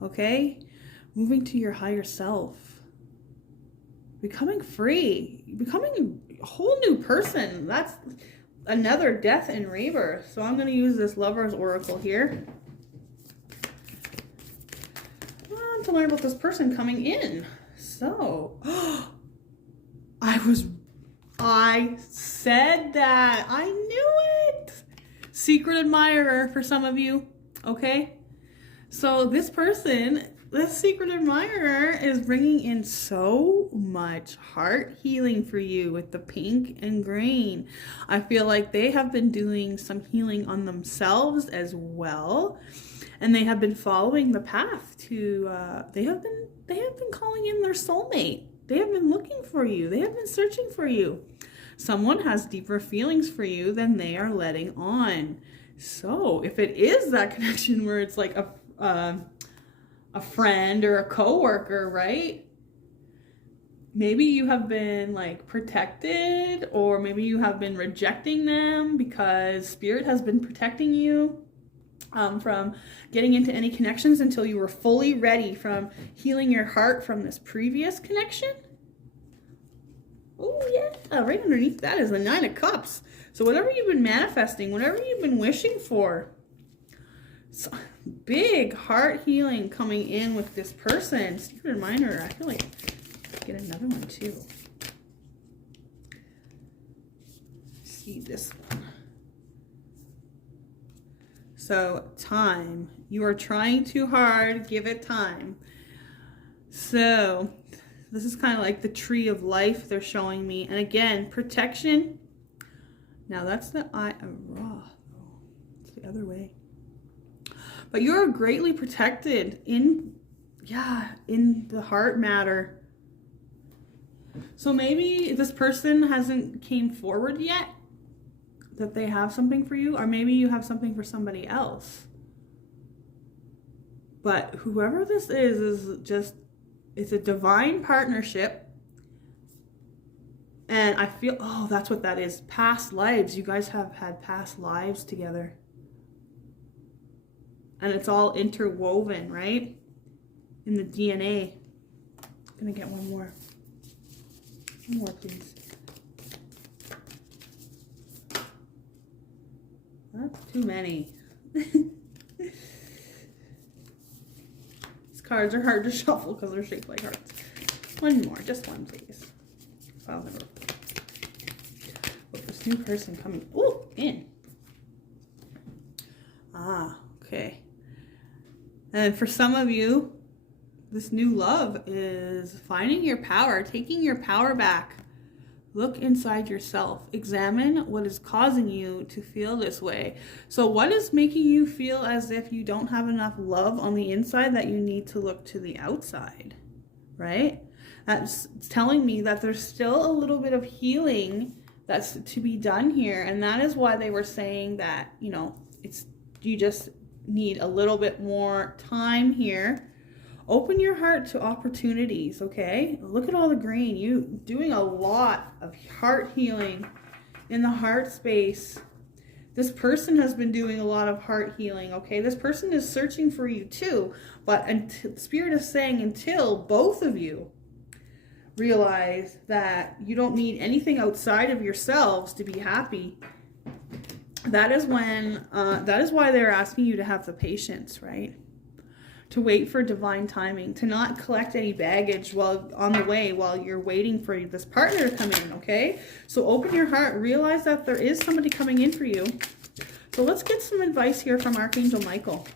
Okay? Moving to your higher self. Becoming free. Becoming a whole new person. That's another death and rebirth. So I'm going to use this Lover's Oracle here to learn about this person coming in. So, I said that. I knew it. Secret admirer for some of you. Okay? So this person, this secret admirer, is bringing in so much heart healing for you with the pink and green. I feel like they have been doing some healing on themselves as well. and they have been following the path to, they have been calling in their soulmate. They have been looking for you. They have been searching for you. Someone has deeper feelings for you than they are letting on. So if it is that connection where it's like a friend or a coworker, right? Maybe you have been like protected, or maybe you have been rejecting them because Spirit has been protecting you from getting into any connections until you were fully ready from healing your heart from this previous connection. Oh yeah, right underneath that is the 9 of Cups. So whatever you've been manifesting, whatever you've been wishing for, so big heart healing coming in with this person. Secret reminder, I feel like I get another one too. See this one. So time, you are trying too hard, give it time. So this is kind of like the tree of life they're showing me. And again, protection. Now that's the eye of Ra. Oh, it's the other way. But you're greatly protected in the heart matter. So maybe this person hasn't came forward yet that they have something for you, or maybe you have something for somebody else. But whoever this is just, it's a divine partnership. And I feel, oh, that's what that is. Past lives. You guys have had past lives together. And it's all interwoven, right? In the DNA. I'm gonna get one more. One more, please. That's too many. These cards are hard to shuffle because they're shaped like hearts. One more, just one, please. I'll never. With this new person coming, in. Okay. And for some of you, this new love is finding your power, taking your power back. Look inside yourself. Examine what is causing you to feel this way. So what is making you feel as if you don't have enough love on the inside that you need to look to the outside, right? That's telling me that there's still a little bit of healing that's to be done here. And that is why they were saying that, you just need a little bit more time here. Open your heart to opportunities, okay? Look at all the green. You doing a lot of heart healing in the heart space. This person has been doing a lot of heart healing, okay? This person is searching for you too. But Spirit is saying until both of you realize that you don't need anything outside of yourselves to be happy, that is when, that is why they're asking you to have the patience, right? To wait for divine timing, to not collect any baggage while on the way, while you're waiting for this partner to come in, okay? So open your heart, realize that there is somebody coming in for you. So let's get some advice here from Archangel Michael.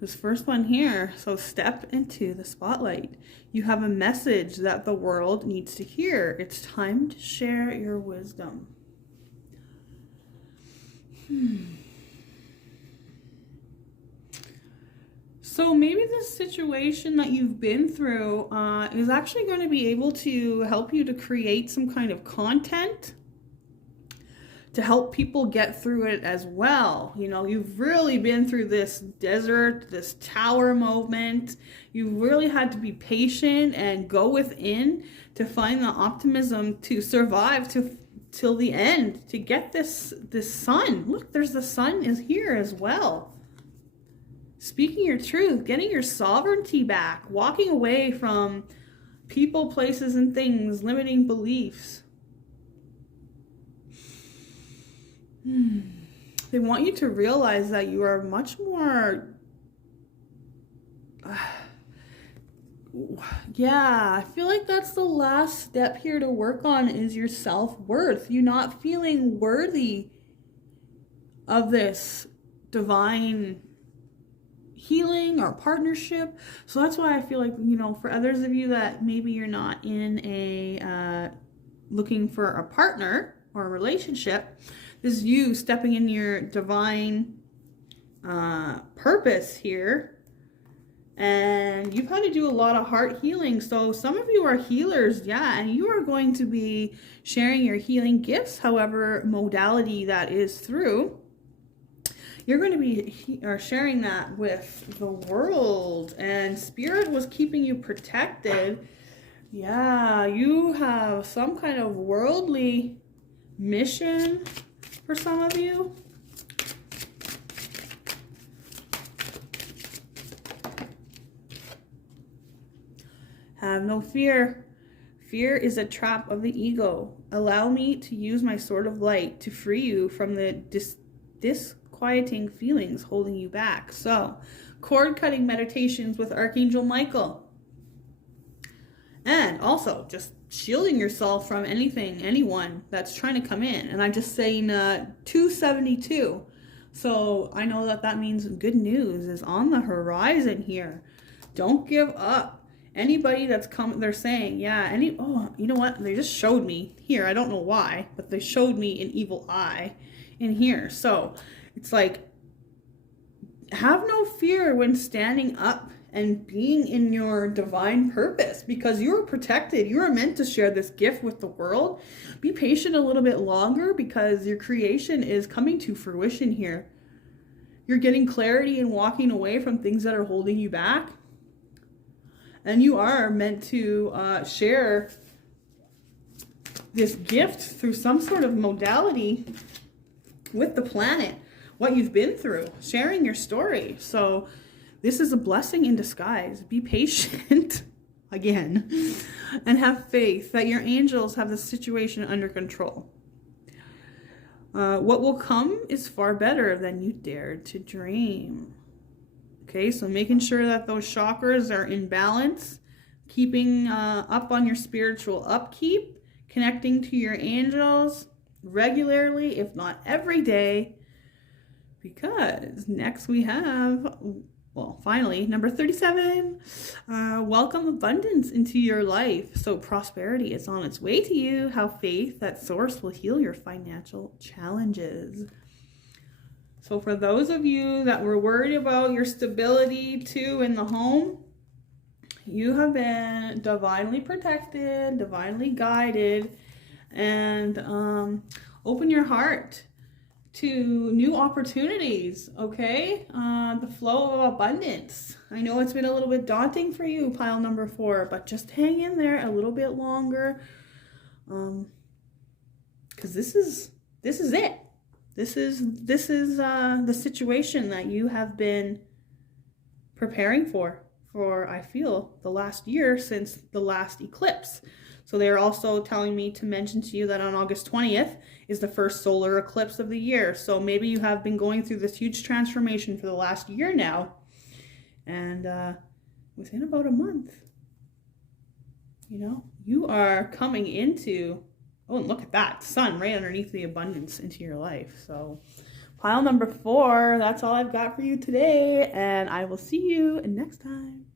This first one here, so step into the spotlight. You have a message that the world needs to hear. It's time to share your wisdom. So maybe this situation that you've been through is actually going to be able to help you to create some kind of content to help people get through it as well. You've really been through this desert, this tower moment. You've really had to be patient and go within to find the optimism to survive till the end, to get this sun. Look, there's the sun is here as well. Speaking your truth, getting your sovereignty back, walking away from people, places, and things, limiting beliefs. They want you to realize that you are much more, I feel like that's the last step here to work on is your self-worth. You're not feeling worthy of this divine healing or partnership. So that's why I feel like, for others of you that maybe you're not in a, looking for a partner or a relationship, This is you stepping in your divine purpose here. And you've had to do a lot of heart healing. So some of you are healers, yeah, and you are going to be sharing your healing gifts, however modality that is through. You're going to be sharing that with the world, and Spirit was keeping you protected. Yeah, you have some kind of worldly mission for some of you. Have no fear. Fear is a trap of the ego. Allow me to use my sword of light to free you from the disquieting feelings holding you back. So, cord cutting meditations with Archangel Michael. And also just shielding yourself from anything, anyone that's trying to come in. And I'm just saying 272. So I know that means good news is on the horizon here. Don't give up. Anybody that's come, they're saying, yeah, oh, you know what? They just showed me here. I don't know why, but they showed me an evil eye in here. So it's like, have no fear when standing up and being in your divine purpose, because you're protected. You are meant to share this gift with the world. Be patient a little bit longer, because your creation is coming to fruition here. You're getting clarity and walking away from things that are holding you back. And you are meant to share this gift through some sort of modality with the planet, what you've been through, sharing your story. So this is a blessing in disguise. Be patient, again, and have faith that your angels have the situation under control. What will come is far better than you dared to dream. Okay, so making sure that those chakras are in balance, keeping up on your spiritual upkeep, connecting to your angels regularly, if not every day, because next we have, well, finally, number 37, welcome abundance into your life. So prosperity is on its way to you. Have faith that source will heal your financial challenges. So for those of you that were worried about your stability too in the home, you have been divinely protected, divinely guided, and open your heart to new opportunities, okay? The flow of abundance. I know it's been a little bit daunting for you, pile number 4, but just hang in there a little bit longer, because this is it. This is the situation that you have been preparing for, I feel, the last year since the last eclipse. So they're also telling me to mention to you that on August 20th is the first solar eclipse of the year. So maybe you have been going through this huge transformation for the last year now. And within about a month, you know, you are coming into... Oh, and look at that, sun right underneath the abundance into your life. So pile number 4, that's all I've got for you today. And I will see you next time.